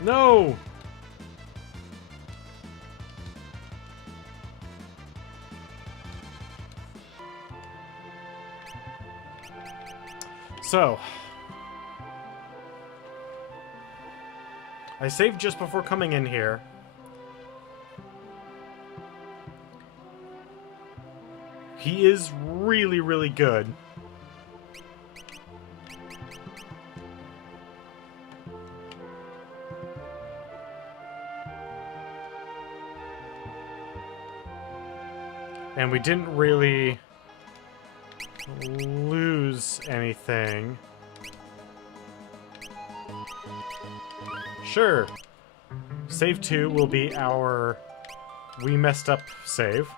No! So, I saved just before coming in here. He is really, really good. And we didn't really lose anything. Sure. Save 2 will be our we messed up save.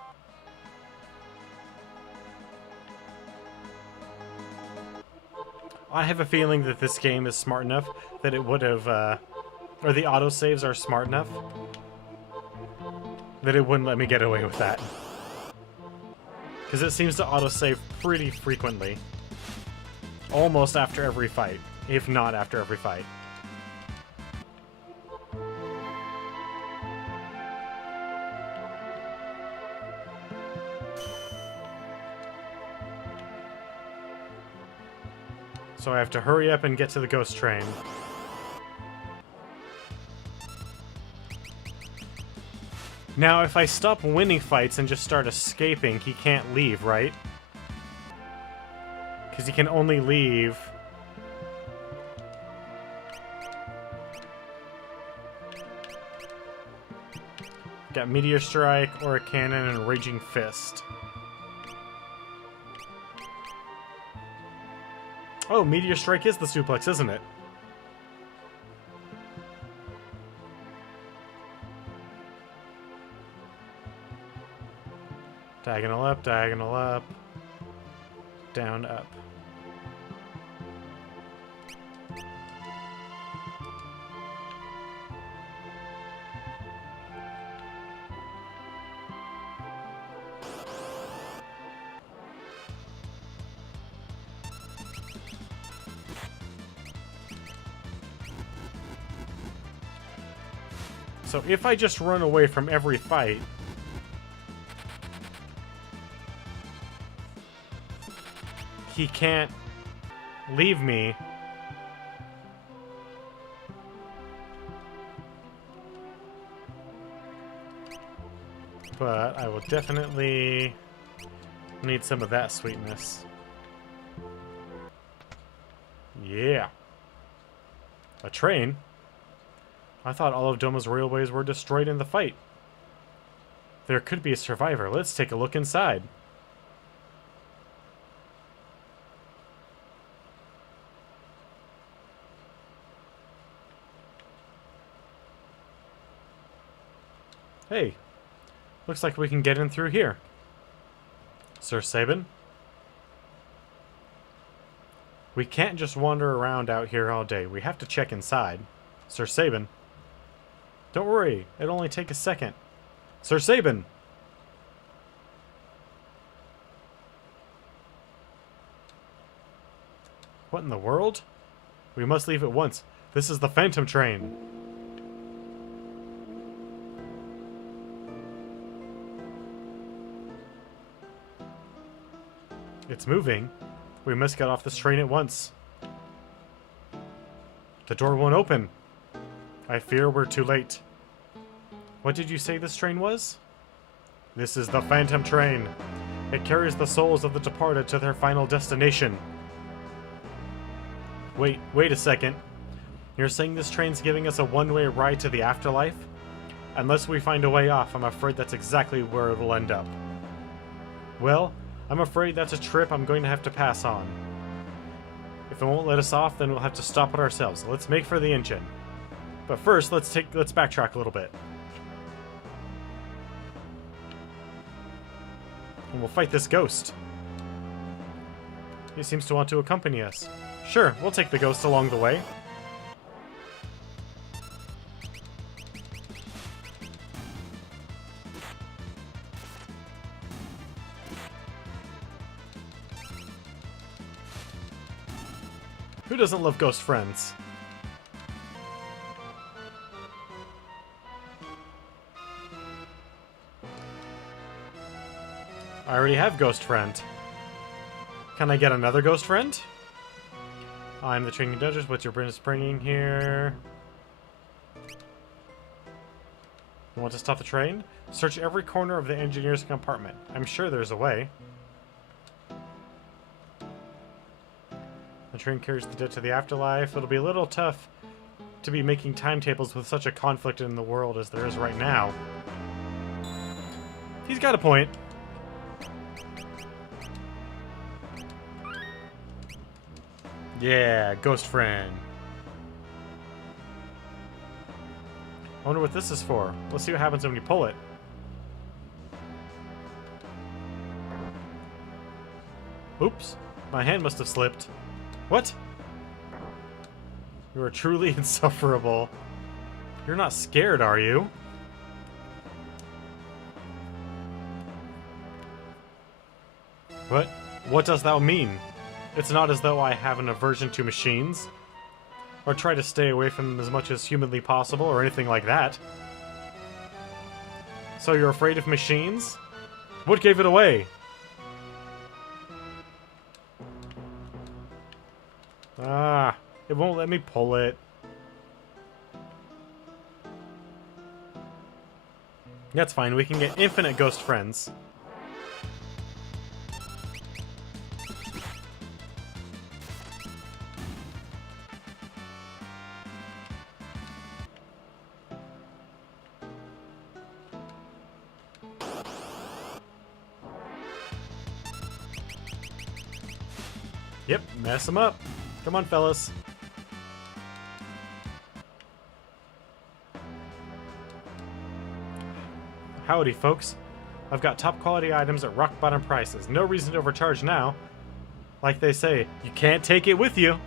I have a feeling that this game is smart enough that it would have, or the autosaves are smart enough that it wouldn't let me get away with that. Because it seems to autosave pretty frequently. Almost after every fight, if not after every fight. So I have to hurry up and get to the ghost train. Now, if I stop winning fights and just start escaping, he can't leave, right? Because he can only leave... Got Meteor Strike, Aura Cannon, and Raging Fist. Oh, Meteor Strike is the suplex, isn't it? Diagonal up, down, up. So if I just run away from every fight, he can't leave me. But I will definitely need some of that sweetness. Yeah. A train? I thought all of Doma's railways were destroyed in the fight. There could be a survivor. Let's take a look inside. Hey, looks like we can get in through here. Sir Sabin? We can't just wander around out here all day. We have to check inside. Sir Sabin? Don't worry, it'll only take a second. Sir Sabin! What in the world? We must leave at once. This is the Phantom Train. It's moving. We must get off this train at once. The door won't open. I fear we're too late. What did you say this train was? This is the Phantom Train. It carries the souls of the departed to their final destination. Wait a second. You're saying this train's giving us a one-way ride to the afterlife? Unless we find a way off, I'm afraid that's exactly where it'll end up. Well, I'm afraid that's a trip I'm going to have to pass on. If it won't let us off, then we'll have to stop it ourselves. Let's make for the engine. But first, let's backtrack a little bit. And we'll fight this ghost. He seems to want to accompany us. Sure, we'll take the ghost along the way. Who doesn't love ghost friends? I already have ghost friend. Can I get another ghost friend? I'm the training judges. What's your business bringing here? You want to stop the train? Search every corner of the engineer's compartment. I'm sure there's a way. The train carries the dead to the afterlife. It'll be a little tough to be making timetables with such a conflict in the world as there is right now. He's got a point. Yeah, ghost friend. I wonder what this is for. Let's see what happens when we pull it. Oops, my hand must have slipped. What? You are truly insufferable. You're not scared, are you? What? What does thou mean? It's not as though I have an aversion to machines, or try to stay away from them as much as humanly possible, or anything like that. So you're afraid of machines? What gave it away? Ah, it won't let me pull it. That's fine, we can get infinite ghost friends. Yep, mess them up. Come on, fellas. Howdy, folks. I've got top quality items at rock bottom prices. No reason to overcharge now. Like they say, you can't take it with you.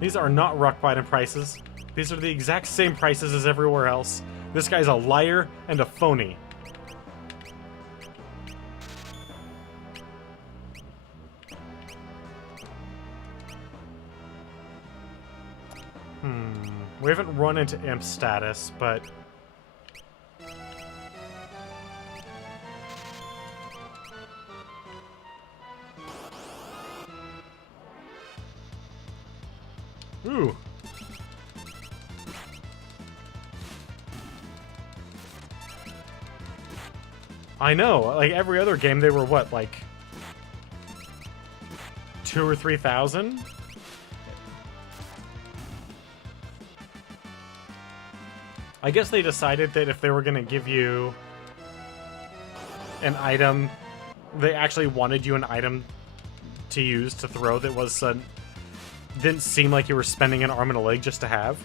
These are not rock bottom prices. These are the exact same prices as everywhere else. This guy's a liar and a phony. We haven't run into imp status, but... Ooh. I know, like every other game they were what, like 2,000 or 3,000? I guess they decided that if they were going to give you an item, they actually wanted you an item to use to throw that was didn't seem like you were spending an arm and a leg just to have.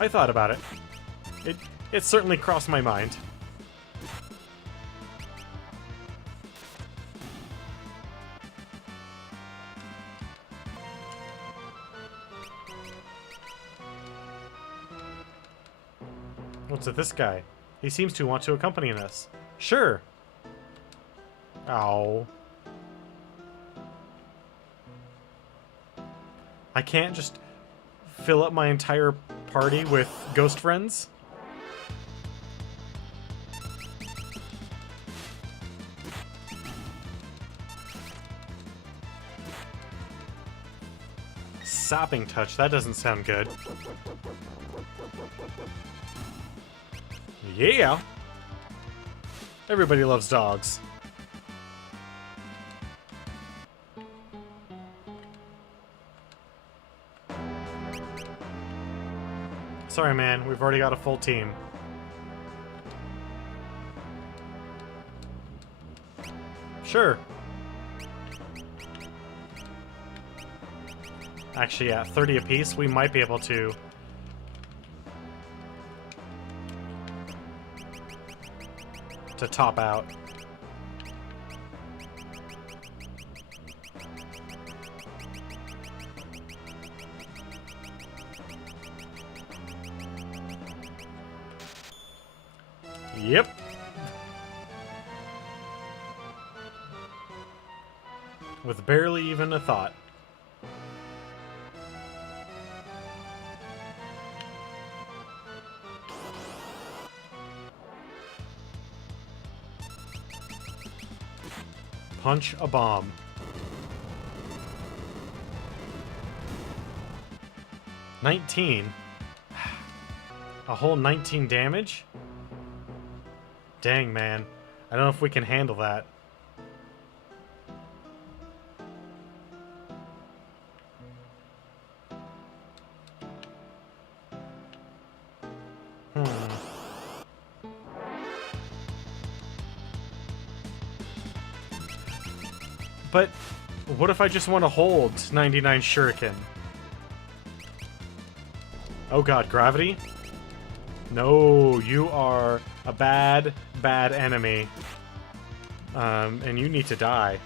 I thought about it. It certainly crossed my mind. What's with this guy? He seems to want to accompany us. Sure. Ow. I can't just fill up my entire party with ghost friends? Sopping touch, that doesn't sound good. Yeah! Everybody loves dogs. Sorry, man. We've already got a full team. Sure. Actually, yeah, 30 apiece. We might be able to... top out. Yep. With barely even a thought. Punch a bomb. $19. A whole 19 damage? Dang, man. I don't know if we can handle that. But what if I just want to hold 99 shuriken? Oh god, gravity? No, you are a bad, bad enemy. And you need to die.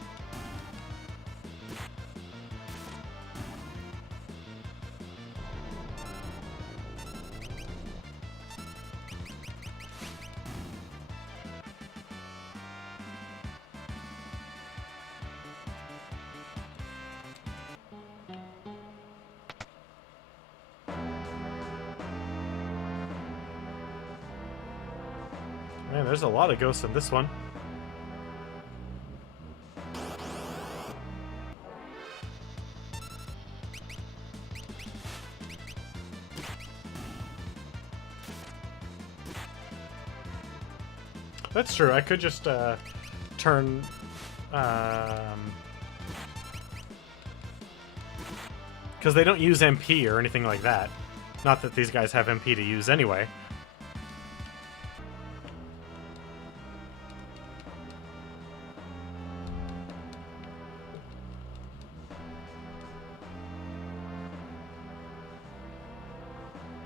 Man, there's a lot of ghosts in this one. That's true, I could just turn... because they don't use MP or anything like that. Not that these guys have MP to use anyway.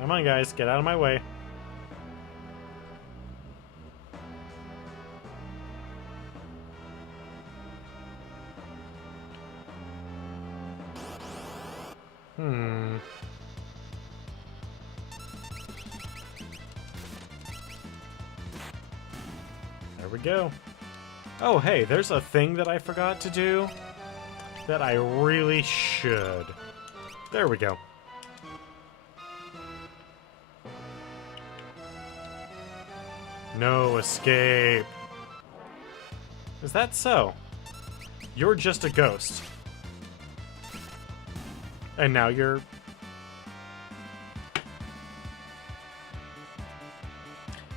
Come on, guys, get out of my way. There we go. Oh, hey, there's a thing that I forgot to do that I really should. There we go. No escape. Is that so? You're just a ghost. And now you're...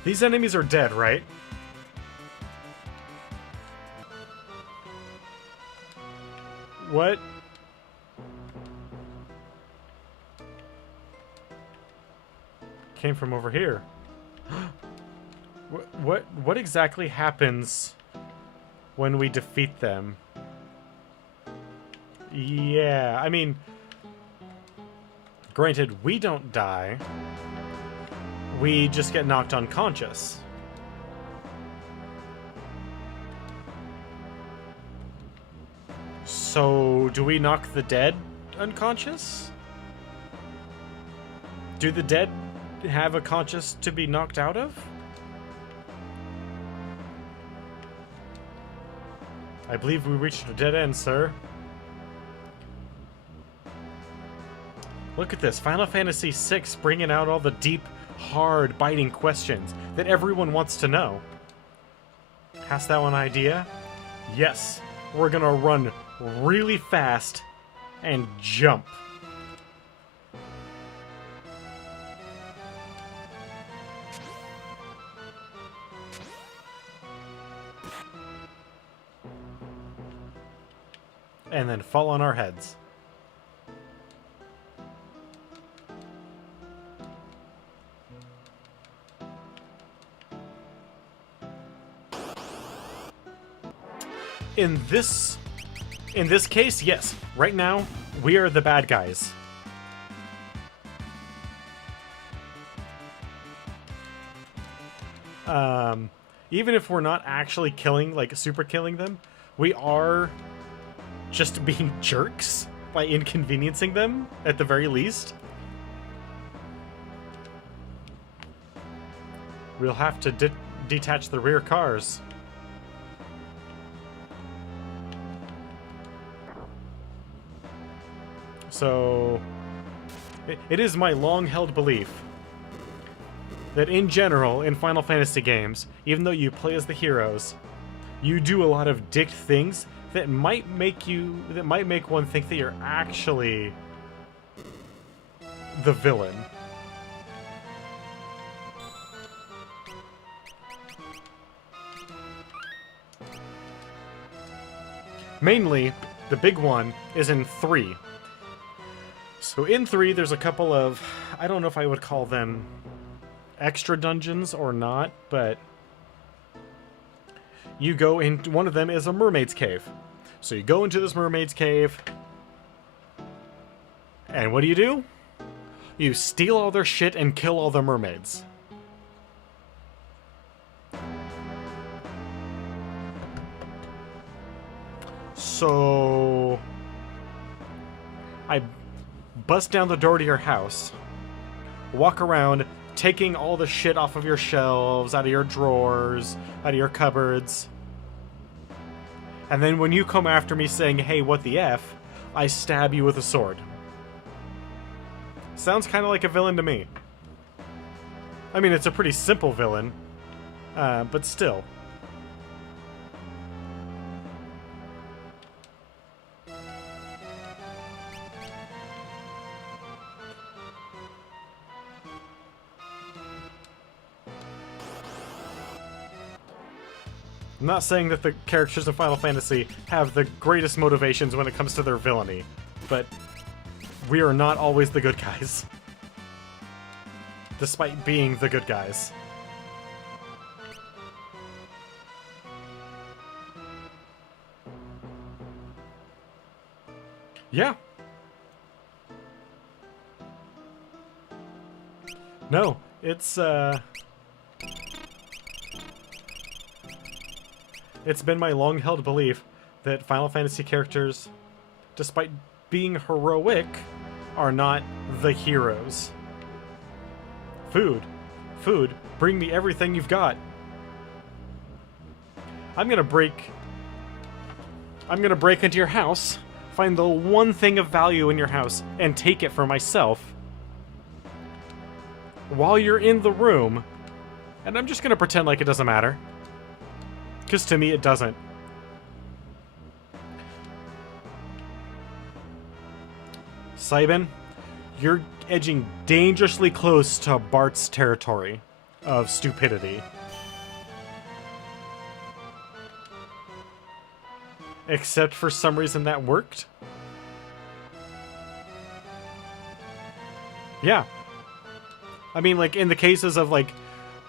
These enemies are dead, right? What? Came from over here. What exactly happens when we defeat them? Yeah, I mean, granted, we don't die. We just get knocked unconscious. So, do we knock the dead unconscious? Do the dead have a conscious to be knocked out of? I believe we reached a dead end, sir. Look at this, Final Fantasy VI bringing out all the deep, hard, biting questions that everyone wants to know. Hast thou an idea? Yes, we're gonna run really fast and jump. and then fall on our heads. In this case, yes. Right now, we are the bad guys. Even if we're not actually killing, like, super killing them, we are just being jerks by inconveniencing them, at the very least. We'll have to detach the rear cars. So, it is my long-held belief that in general, in Final Fantasy games, even though you play as the heroes, you do a lot of dick things that might make one think that you're actually the villain. Mainly, the big one is in 3. So in 3, there's a couple of, I don't know if I would call them extra dungeons or not, but you go in, one of them is a mermaid's cave. So you go into this mermaid's cave, and what do? You steal all their shit and kill all the mermaids. So I bust down the door to your house, walk around, taking all the shit off of your shelves, out of your drawers, out of your cupboards. And then when you come after me saying, hey, what the F, I stab you with a sword. Sounds kind of like a villain to me. I mean, it's a pretty simple villain, but still. I'm not saying that the characters in Final Fantasy have the greatest motivations when it comes to their villainy, but we are not always the good guys. Despite being the good guys. Yeah. No, it's been my long-held belief that Final Fantasy characters, despite being heroic, are not the heroes. Food. Food. Bring me everything you've got. I'm gonna break into your house, find the one thing of value in your house, and take it for myself while you're in the room, and I'm just gonna pretend like it doesn't matter. Because to me, it doesn't. Saiban, you're edging dangerously close to Bart's territory of stupidity. Except for some reason that worked. Yeah. I mean, like, in the cases of, like,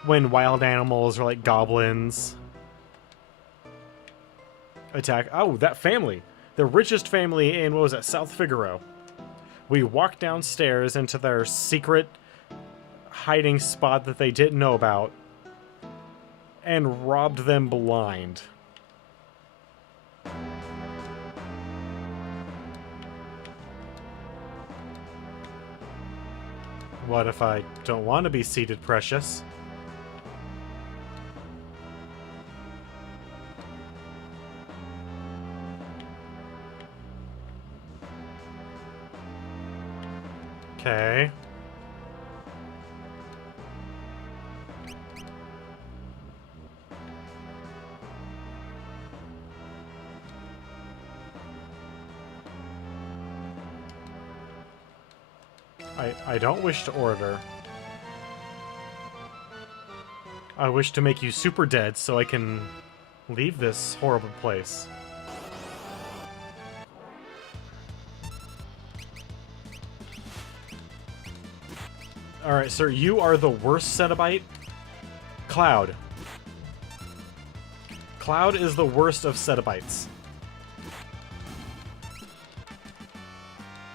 when wild animals or, like, goblins attack. Oh, that family. The richest family in, what was that, South Figaro. We walked downstairs into their secret hiding spot that they didn't know about and robbed them blind. What if I don't want to be seated, precious? Okay. I don't wish to order. I wish to make you super dead so I can leave this horrible place. Alright, sir, you are the worst Cenobite. Cloud. Cloud is the worst of Cenobites.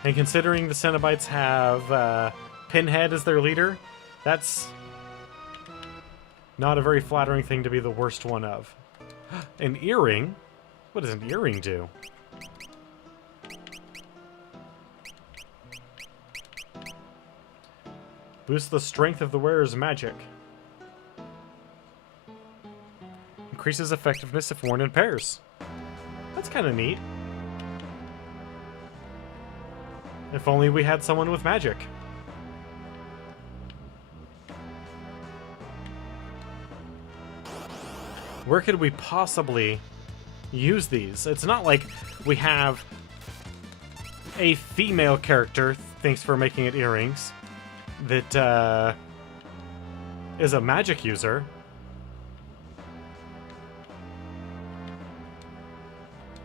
And considering the Cenobites have Pinhead as their leader, that's not a very flattering thing to be the worst one of. An earring? What does an earring do? Boosts the strength of the wearer's magic. Increases effectiveness if worn in pairs. That's kind of neat. If only we had someone with magic. Where could we possibly use these? It's not like we have a female character, thanks for making it earrings, that is a magic user.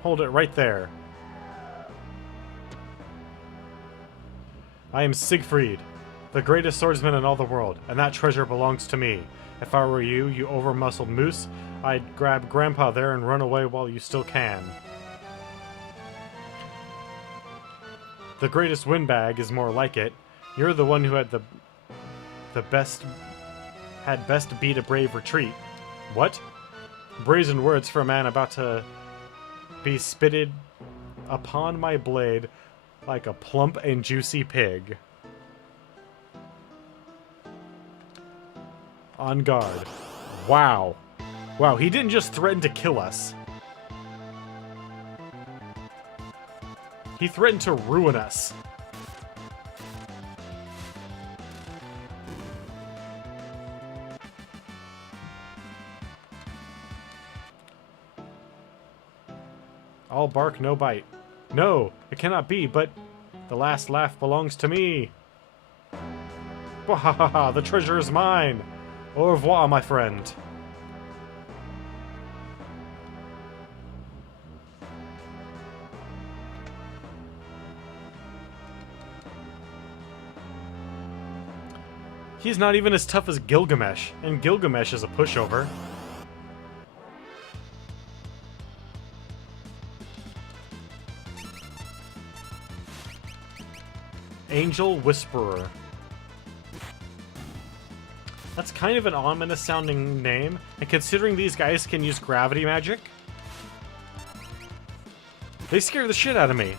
Hold it right there. I am Siegfried, the greatest swordsman in all the world, and that treasure belongs to me. If I were you, you over-muscled moose, I'd grab Grandpa there and run away while you still can. The greatest windbag is more like it. You're the one who had best beat a brave retreat. What? Brazen words for a man about to be spitted upon my blade like a plump and juicy pig. On guard. Wow. Wow, he didn't just threaten to kill us. He threatened to ruin us. All bark, no bite. No, it cannot be, but the last laugh belongs to me. Wahahaha, the treasure is mine. Au revoir, my friend. He's not even as tough as Gilgamesh, and Gilgamesh is a pushover. Angel Whisperer. That's kind of an ominous sounding name, and considering these guys can use gravity magic, they scare the shit out of me.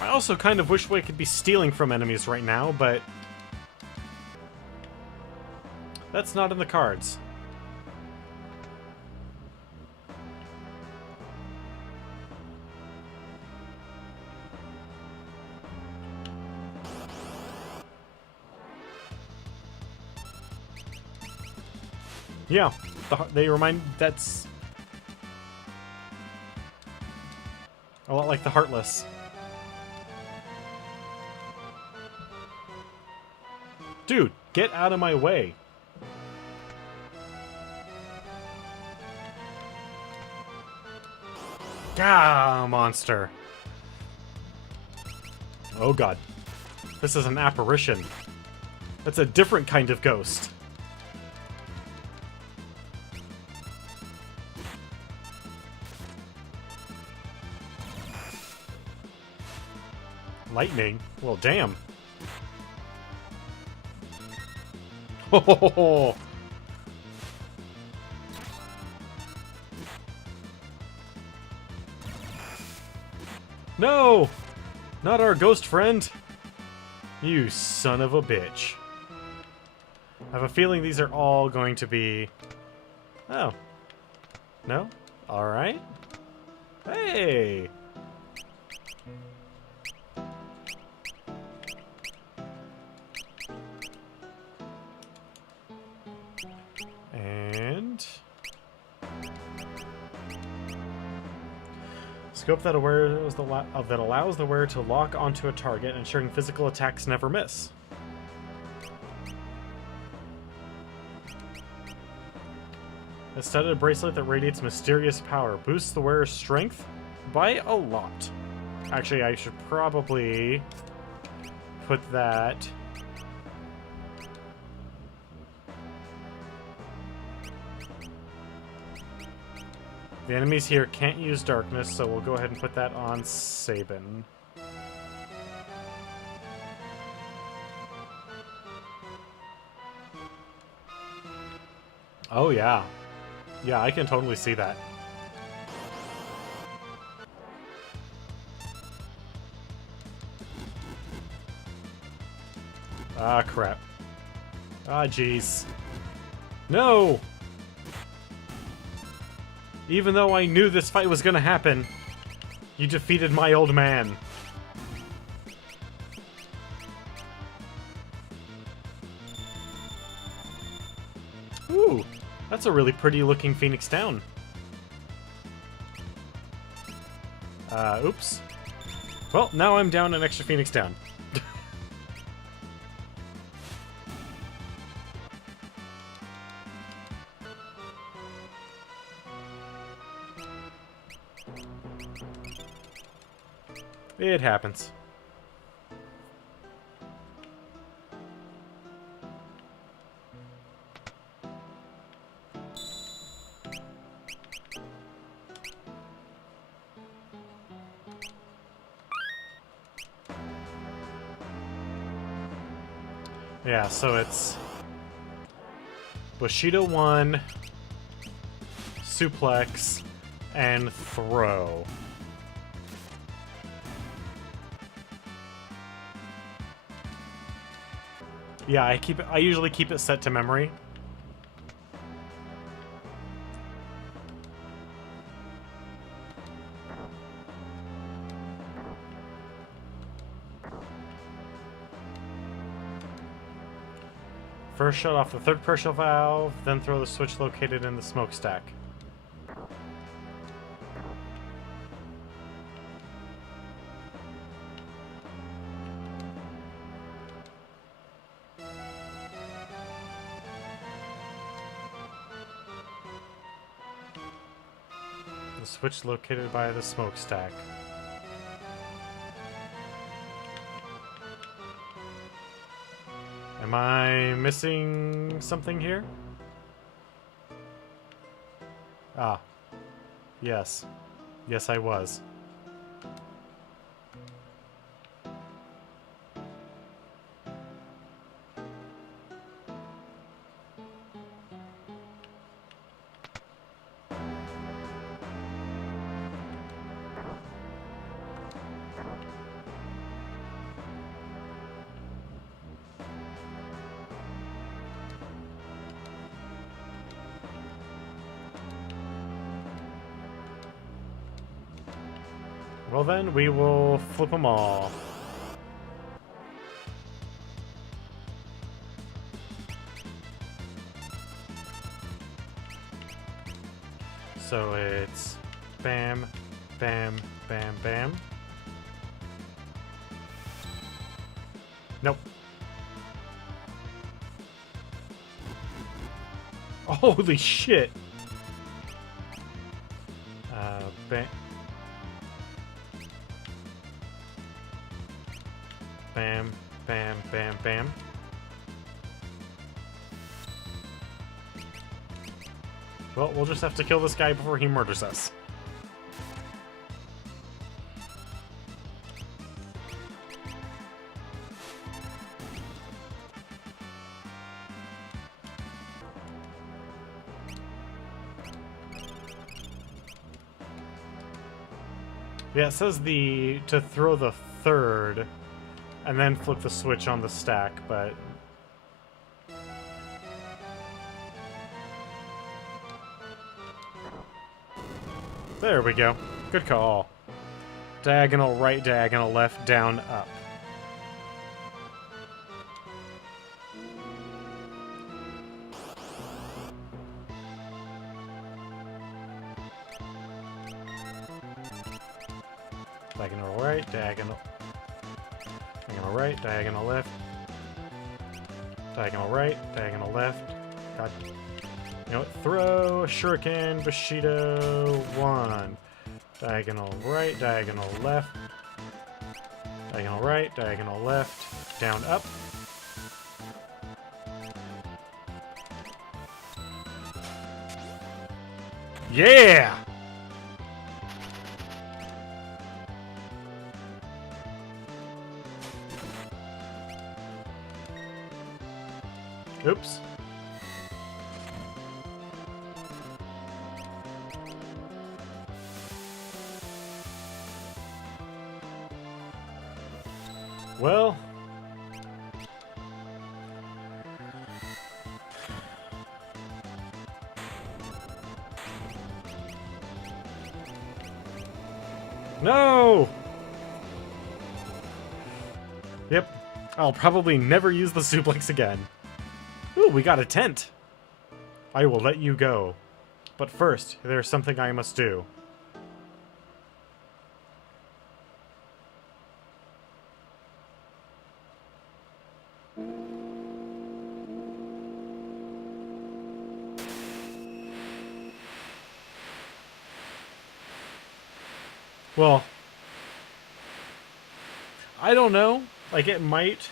I also kind of wish we could be stealing from enemies right now, but that's not in the cards. Yeah, they remind... that's a lot like the Heartless. Dude, get out of my way. Gah, monster. Oh god. This is an apparition. That's a different kind of ghost. Lightning? Well, damn. Oh, no! Not our ghost friend! You son of a bitch. I have a feeling these are all going to be... Oh. No? Alright. Hey! And... Scope that that allows the wearer to lock onto a target, ensuring physical attacks never miss. A studded bracelet that radiates mysterious power. Boosts the wearer's strength. By a lot. Actually, I should probably put that... The enemies here can't use darkness, so we'll go ahead and put that on Sabin. Oh, yeah. Yeah, I can totally see that. Ah, crap. Ah, jeez. No! Even though I knew this fight was gonna happen, you defeated my old man. Ooh, that's a really pretty looking Phoenix Down. Oops. Well, now I'm down an extra Phoenix Down. It happens. Yeah, so it's Bushido 1, suplex, and throw. Yeah, I usually keep it set to memory. First shut off the third pressure valve, then throw the switch located in the smokestack. The switch located by the smokestack. Am I missing something here? Ah. Yes. Yes, I was. Well then, we will flip them all. So it's bam, bam, bam, bam. Nope. Holy shit! Bam. Bam, bam, bam, bam. Well, we'll just have to kill this guy before he murders us. Yeah, it says to throw the third and then flip the switch on the stack, but there we go. Good call. Diagonal right, diagonal left, down, up. Diagonal right, diagonal right, diagonal left. Diagonal right, diagonal left. God. You know what? Throw, shuriken, Bushido, 1. Diagonal right, diagonal left. Diagonal right, diagonal left. Down, up. Yeah! Oops. Well... No! Yep. I'll probably never use the suplex again. Ooh, we got a tent. I will let you go. But first, there's something I must do. Well, I don't know. Like, it might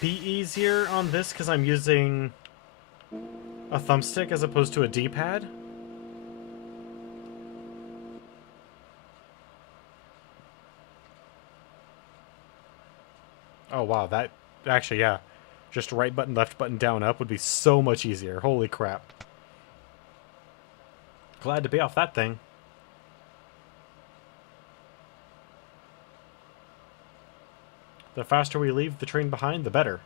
be easier on this because I'm using a thumbstick as opposed to a D-pad. Oh, wow. That actually, yeah. Just right button, left button, down, up would be so much easier. Holy crap. Glad to be off that thing. The faster we leave the train behind, the better.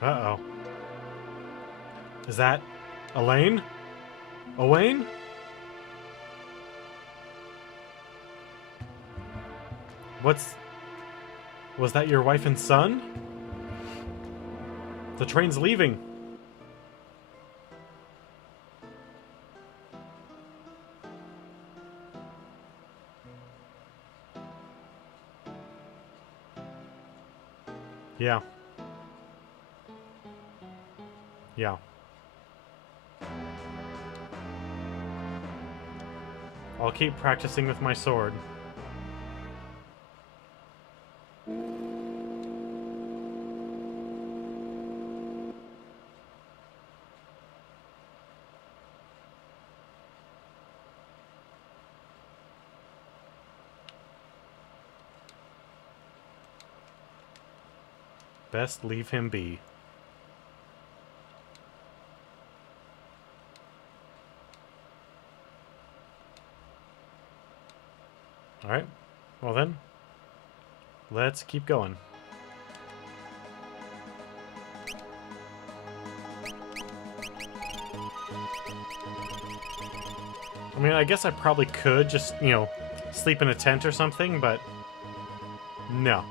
Uh-oh. Is that Elaine? Owain? Was that your wife and son? The train's leaving. Yeah. Yeah. I'll keep practicing with my sword. Best leave him be. Alright. Well then, let's keep going. I mean, I guess I probably could just, you know, sleep in a tent or something, but no.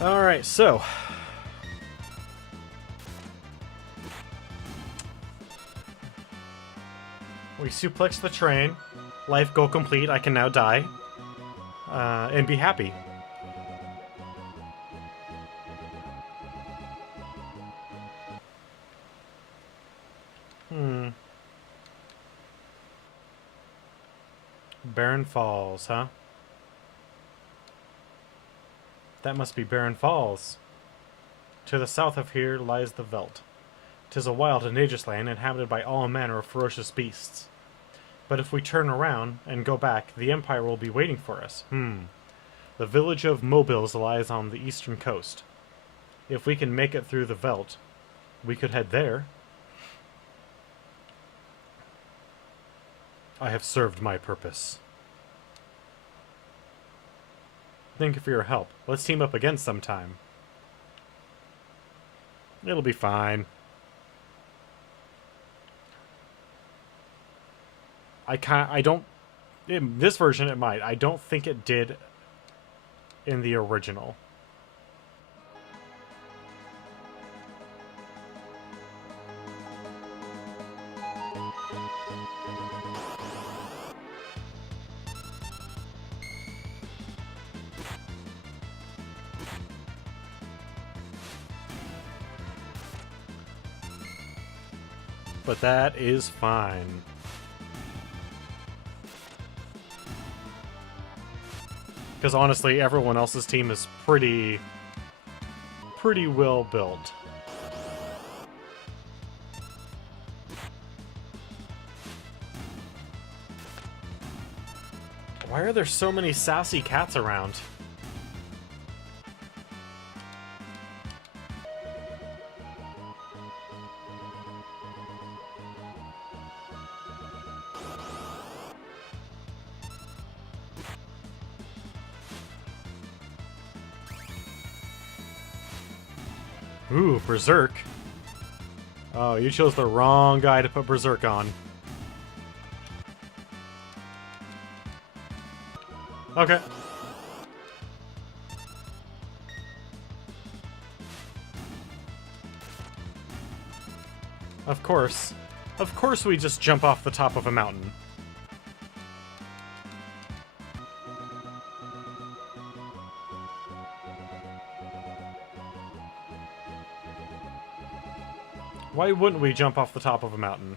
Alright, so we suplex the train. Life goal complete. I can now die. And be happy. Barren Falls, huh? That must be Barren Falls. To the south of here lies the veldt. 'Tis a wild and dangerous land inhabited by all manner of ferocious beasts. But if we turn around and go back, the Empire will be waiting for us. The village of Mobiles lies on the eastern coast. If we can make it through the veldt, we could head there. I have served my purpose. Thank you for your help. Let's team up again sometime. It'll be fine. I don't... In this version it might. I don't think it did in the original. But that is fine. Because honestly, everyone else's team is pretty well built. Why are there so many sassy cats around? Ooh, Berserk. Oh, you chose the wrong guy to put Berserk on. Okay. Of course. Of course we just jump off the top of a mountain. Why wouldn't we jump off the top of a mountain?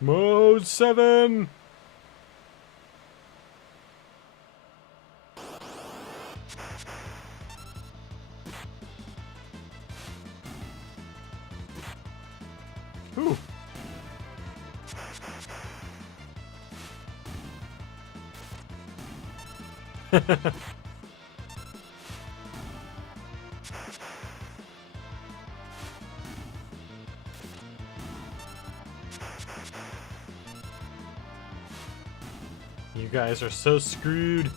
Mode 7! Ooh. You guys are so screwed.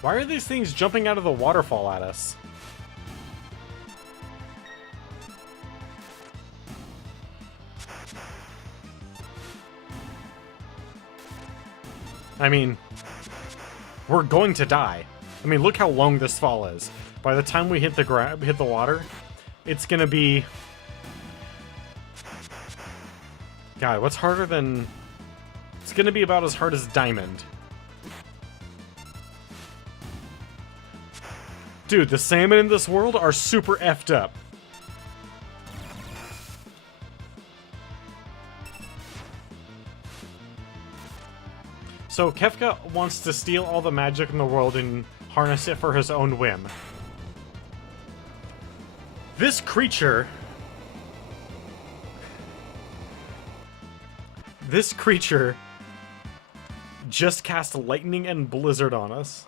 Why are these things jumping out of the waterfall at us? I mean, we're going to die. I mean, look how long this fall is. By the time we hit the water, it's gonna be... God, what's harder than... It's gonna be about as hard as Diamond. Dude, the salmon in this world are super effed up. So Kefka wants to steal all the magic in the world and harness it for his own whim. This creature... This creature just cast lightning and blizzard on us.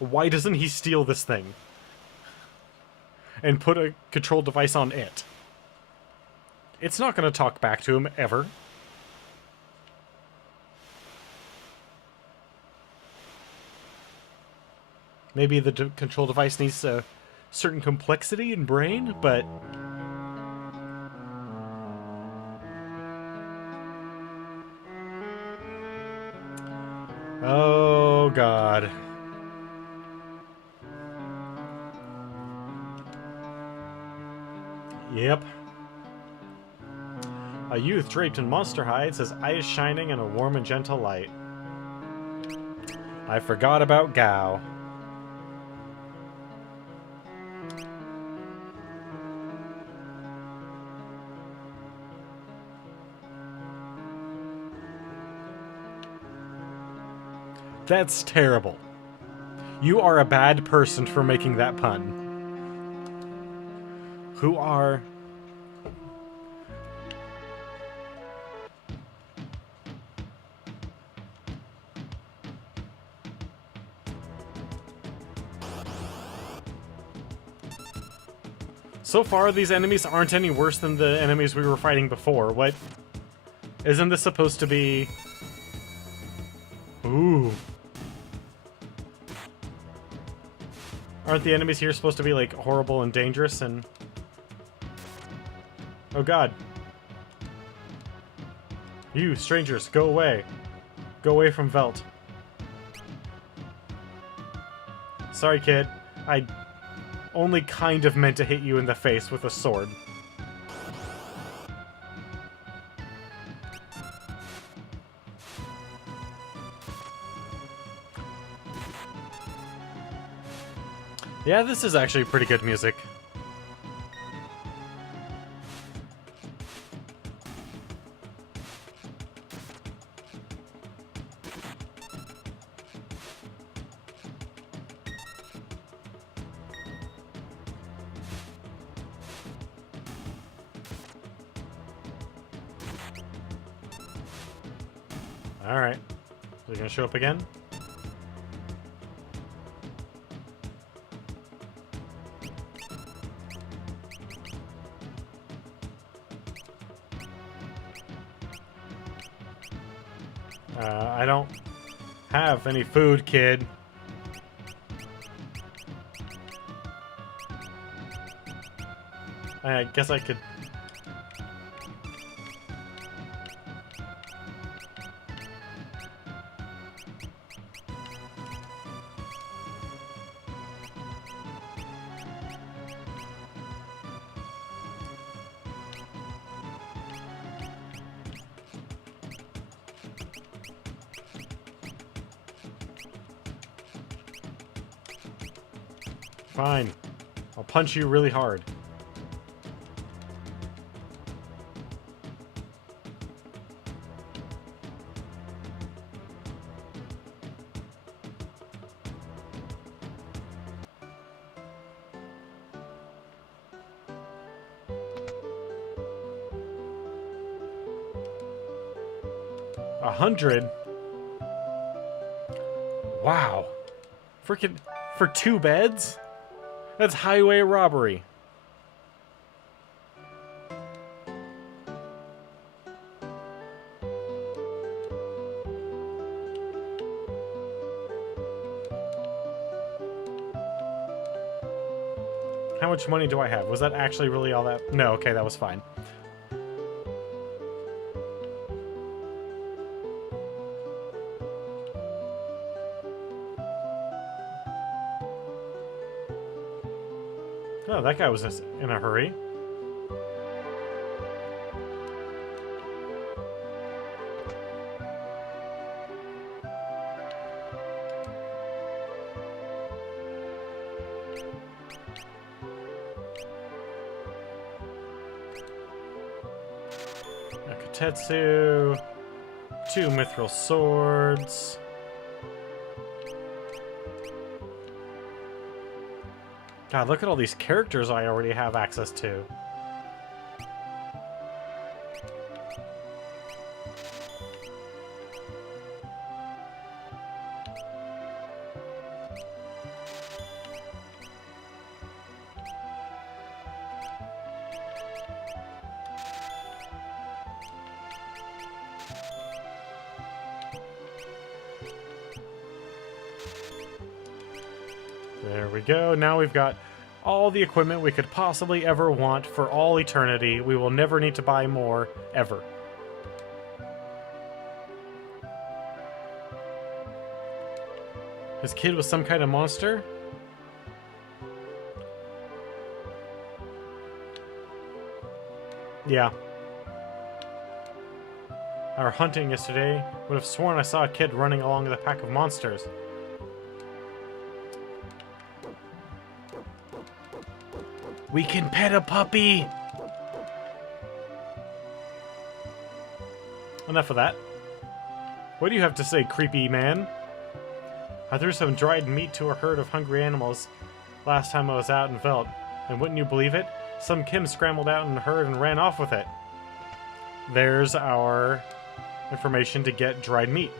Why doesn't he steal this thing? And put a control device on it? It's not going to talk back to him, ever. Maybe the control device needs a certain complexity and brain, but... Oh, God. Yep. A youth draped in monster hides, his eyes shining in a warm and gentle light. I forgot about Gao. That's terrible. You are a bad person for making that pun. Who are... So far, these enemies aren't any worse than the enemies we were fighting before. What? Isn't this supposed to be... Ooh. Aren't the enemies here supposed to be, like, horrible and dangerous and... Oh god. You, strangers, go away. Go away from Velt. Sorry, kid. I only kind of meant to hit you in the face with a sword. Yeah, this is actually pretty good music. Alright. Is he gonna show up again? I don't have any food, kid. I guess I could... Fine. I'll punch you really hard. $100? Wow. Freaking... For 2 beds? That's highway robbery. How much money do I have? Was that actually really all that? No, okay, that was fine. Oh, that guy was in a hurry. Akatetsu. 2 mithril swords. God, look at all these characters I already have access to. There we go. Now we've got all the equipment we could possibly ever want for all eternity. We will never need to buy more, ever. His kid was some kind of monster? Yeah. Our hunting yesterday would have sworn I saw a kid running along with a pack of monsters. We can pet a puppy! Enough of that. What do you have to say, creepy man? I threw some dried meat to a herd of hungry animals last time I was out in Velt, and wouldn't you believe it? Some Kim scrambled out in a herd and ran off with it. There's our information to get dried meat.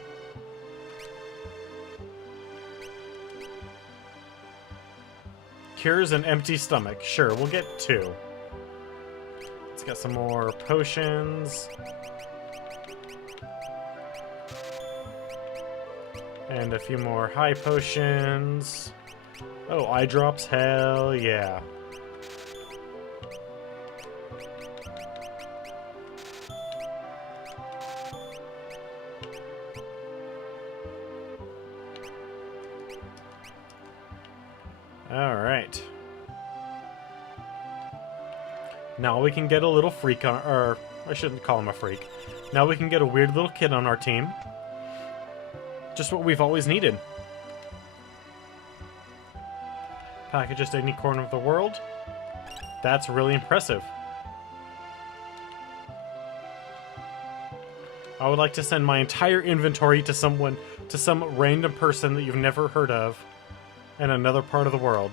Cures an empty stomach. Sure, we'll get 2. Let's get some more potions. And a few more high potions. Oh, eye drops? Hell yeah. Alright. Now we can get a little freak on, or I shouldn't call him a freak. Now we can get a weird little kid on our team. Just what we've always needed. Packages to any corner of the world. That's really impressive. I would like to send my entire inventory to some random person that you've never heard of in another part of the world.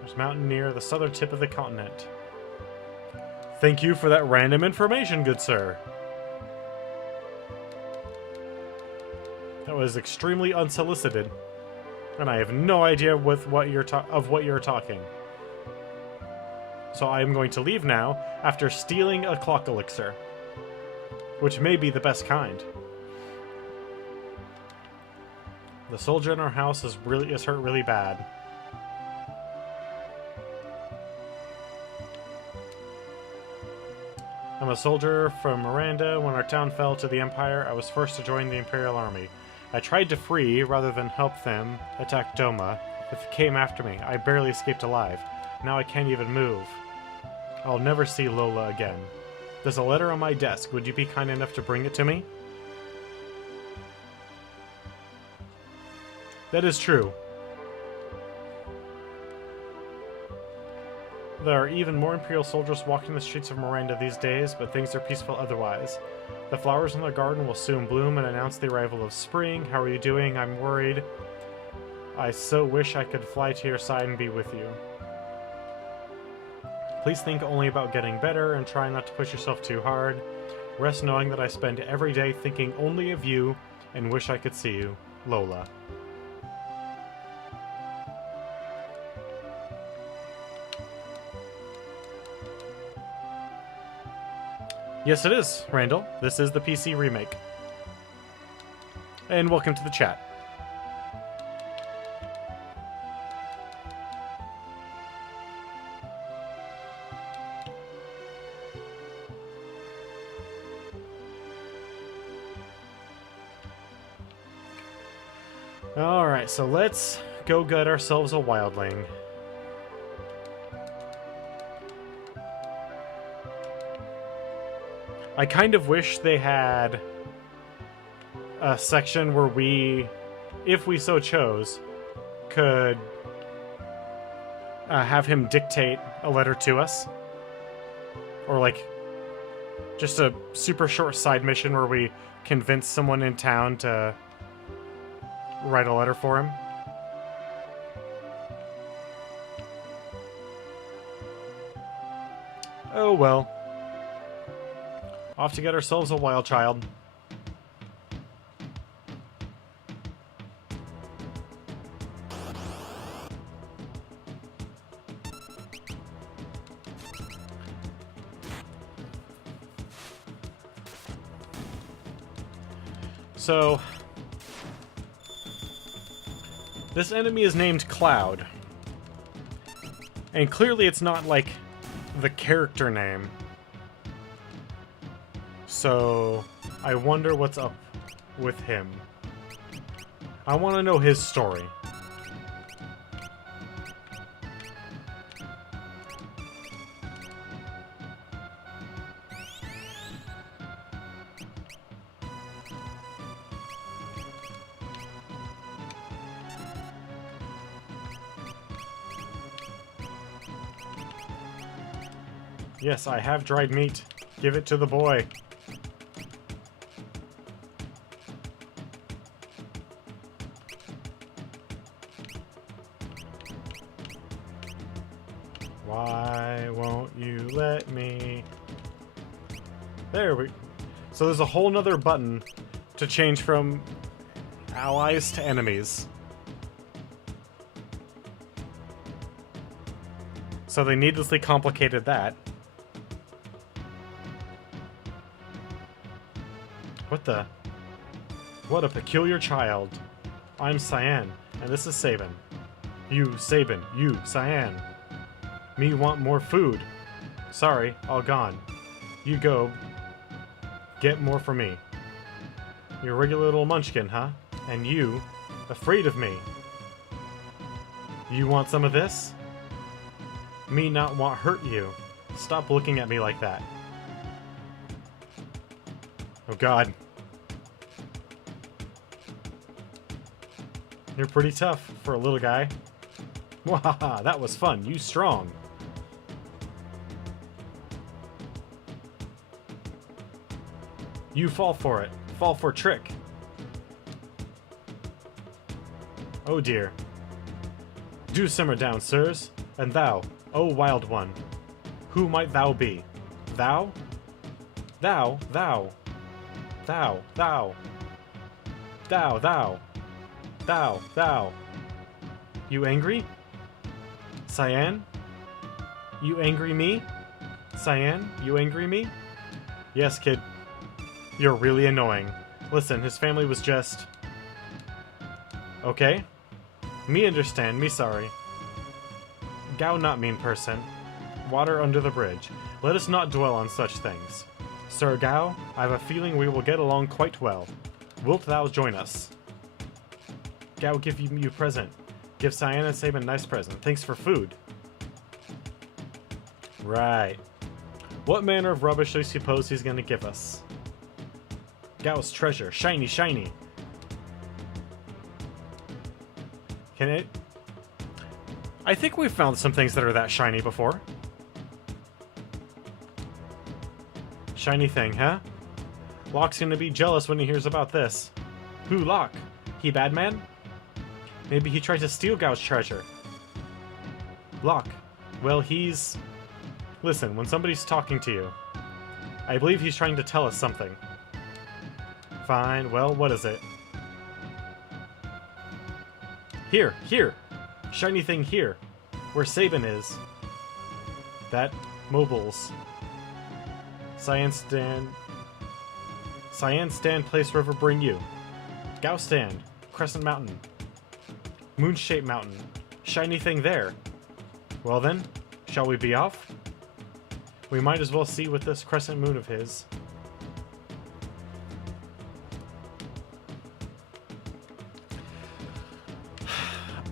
There's a mountain near the southern tip of the continent. Thank you for that random information, good sir. That was extremely unsolicited, and I have no idea of what you're talking. So I am going to leave now after stealing a clock elixir, which may be the best kind. The soldier in our house is hurt really bad. I'm a soldier from Miranda. When our town fell to the Empire, I was forced to join the Imperial Army. I tried to flee rather than help them attack Doma, but they came after me. I barely escaped alive. Now I can't even move. I'll never see Lola again. There's a letter on my desk. Would you be kind enough to bring it to me? That is true. There are even more Imperial soldiers walking the streets of Miranda these days, but things are peaceful otherwise. The flowers in the garden will soon bloom and announce the arrival of spring. How are you doing? I'm worried. I so wish I could fly to your side and be with you. Please think only about getting better and try not to push yourself too hard. Rest knowing that I spend every day thinking only of you and wish I could see you. Lola. Yes, it is, Randall. This is the PC remake. And welcome to the chat. Alright, so let's go get ourselves a wildling. I kind of wish they had a section where we, if we so chose, could have him dictate a letter to us. Or like, just a super short side mission where we convince someone in town to write a letter for him. Oh well. Off to get ourselves a wild child. So, this enemy is named Cloud. And clearly it's not like the character name. So, I wonder what's up with him. I want to know his story. Yes, I have dried meat. Give it to the boy. Why won't you let me? There we... So there's a whole nother button to change from allies to enemies. So they needlessly complicated that. What the? What a peculiar child. I'm Cyan. And this is Sabin. You, Sabin. You, Cyan. Me want more food. Sorry, all gone. You go. Get more for me. You're a regular little munchkin, huh? And you, afraid of me. You want some of this? Me not want hurt you. Stop looking at me like that. Oh god. You're pretty tough for a little guy. Wahaha, that was fun. You strong. You fall for it. Fall for trick. Oh dear. Do simmer down, sirs. And thou, O wild one, who might thou be? Thou? Thou, thou. Thou, thou. Thou, thou. Thou, thou. You angry? Cyan? You angry me? Cyan, you angry me? Yes, kid. You're really annoying. Listen, his family was just... Okay? Me understand, me sorry. Gao not mean person. Water under the bridge. Let us not dwell on such things. Sir Gao, I have a feeling we will get along quite well. Wilt thou join us? Gao give you present. Give Cyan and Sabin a nice present. Thanks for food. Right. What manner of rubbish do you suppose he's gonna give us? Gao's treasure. Shiny, shiny. Can it... I think we've found some things that are that shiny before. Shiny thing, huh? Locke's gonna be jealous when he hears about this. Who, Locke? He bad man? Maybe he tried to steal Gao's treasure. Locke. Well, he's... Listen, when somebody's talking to you, I believe he's trying to tell us something. Fine, well, what is it? Here, here! Shiny thing here, where Sabin is. That mobiles. Cyan stand place river bring you. Gao stand, Crescent Mountain. Moon-shaped mountain. Shiny thing there. Well then, shall we be off? We might as well see what this crescent moon of his.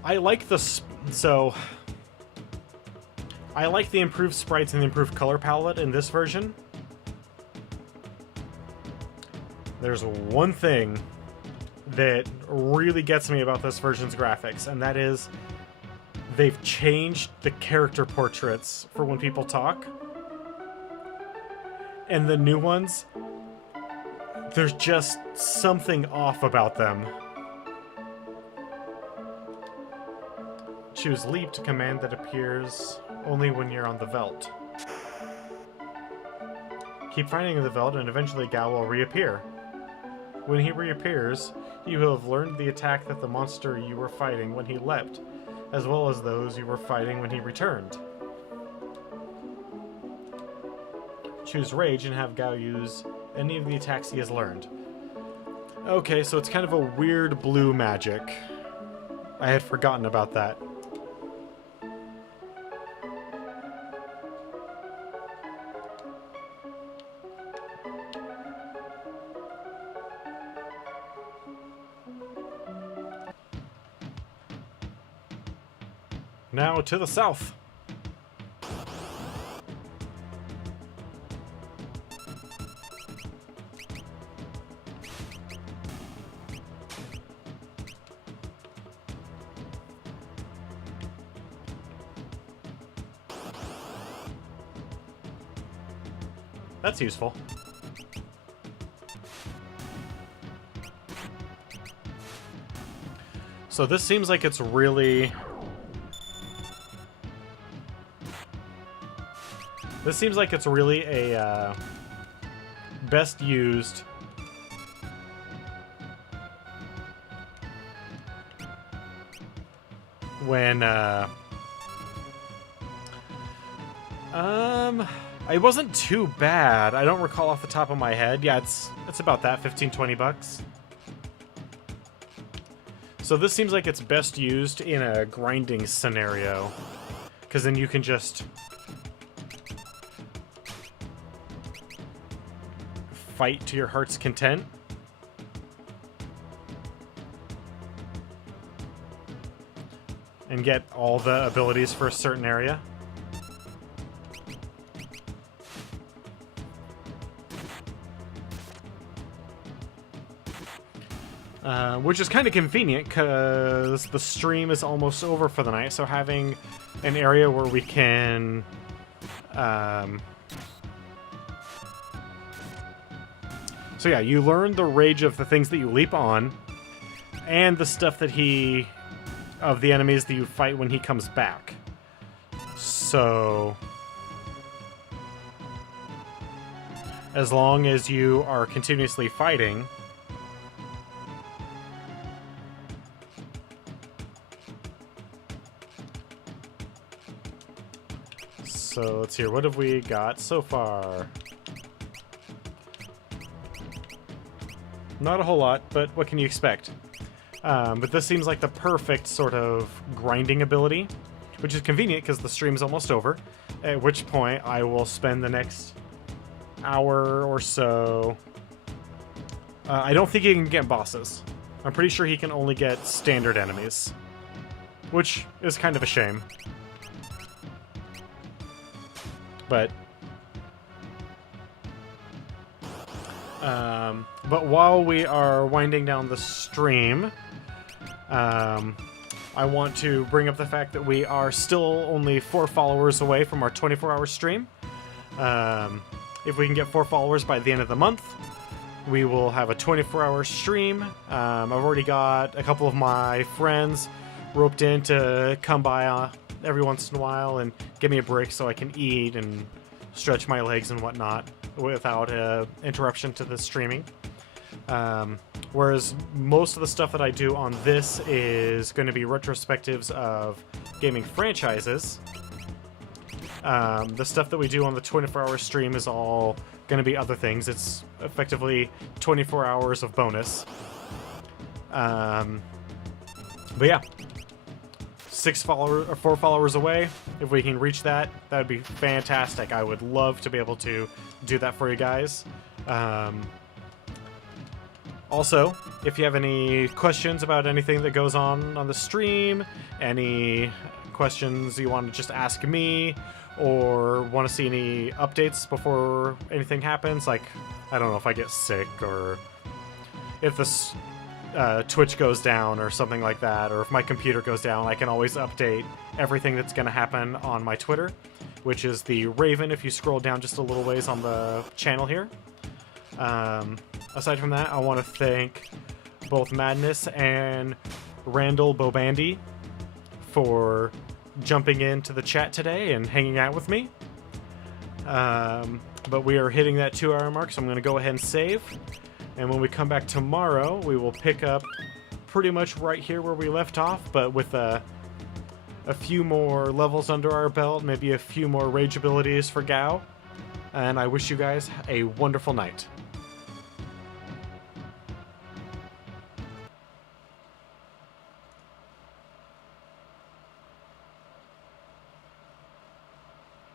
I like the I like the improved sprites and the improved color palette in this version. There's one thing that really gets me about this version's graphics, and that is they've changed the character portraits for when people talk. And the new ones, there's just something off about them. Choose Leap to command that appears only when you're on the Veldt. Keep finding the Veldt and eventually Gao will reappear. When he reappears, you will have learned the attack that the monster you were fighting when he leapt, as well as those you were fighting when he returned. Choose Rage and have Gao use any of the attacks he has learned. Okay, so it's kind of a weird blue magic. I had forgotten about that. Now to the south. That's useful. So this seems like it's really... This seems like it's really a best used when it wasn't too bad. I don't recall off the top of my head. Yeah, it's about that, 15-20 bucks. So this seems like it's best used in a grinding scenario, because then you can just fight to your heart's content. And get all the abilities for a certain area. Which is kind of convenient because the stream is almost over for the night, so having an area where we can so yeah, you learn the rage of the things that you leap on and the stuff that of the enemies that you fight when he comes back. So as long as you are continuously fighting, so let's hear, what have we got so far? Not a whole lot, but what can you expect? But this seems like the perfect sort of grinding ability, which is convenient because the stream's almost over, at which point I will spend the next hour or so. I don't think he can get bosses. I'm pretty sure he can only get standard enemies, which is kind of a shame. But while we are winding down the stream, I want to bring up the fact that we are still only 4 followers away from our 24-hour stream. If we can get 4 followers by the end of the month, we will have a 24-hour stream. I've already got a couple of my friends roped in to come by every once in a while and give me a break so I can eat and stretch my legs and whatnot without interruption to the streaming. Whereas most of the stuff that I do on this is going to be retrospectives of gaming franchises. The stuff that we do on the 24-hour stream is all going to be other things. It's effectively 24 hours of bonus. But yeah, 4 followers away. If we can reach that, that would be fantastic. I would love to be able to do that for you guys. Also, if you have any questions about anything that goes on the stream, any questions you want to just ask me, or want to see any updates before anything happens, like, I don't know, if I get sick, or if this Twitch goes down or something like that, or if my computer goes down, I can always update everything that's going to happen on my Twitter, which is the Raven if you scroll down just a little ways on the channel here. Aside from that, I want to thank both Madness and Randall Bobandy for jumping into the chat today and hanging out with me. But we are hitting that 2-hour mark, so I'm going to go ahead and save. And when we come back tomorrow, we will pick up pretty much right here where we left off, but with a few more levels under our belt, maybe a few more rage abilities for Gao. And I wish you guys a wonderful night.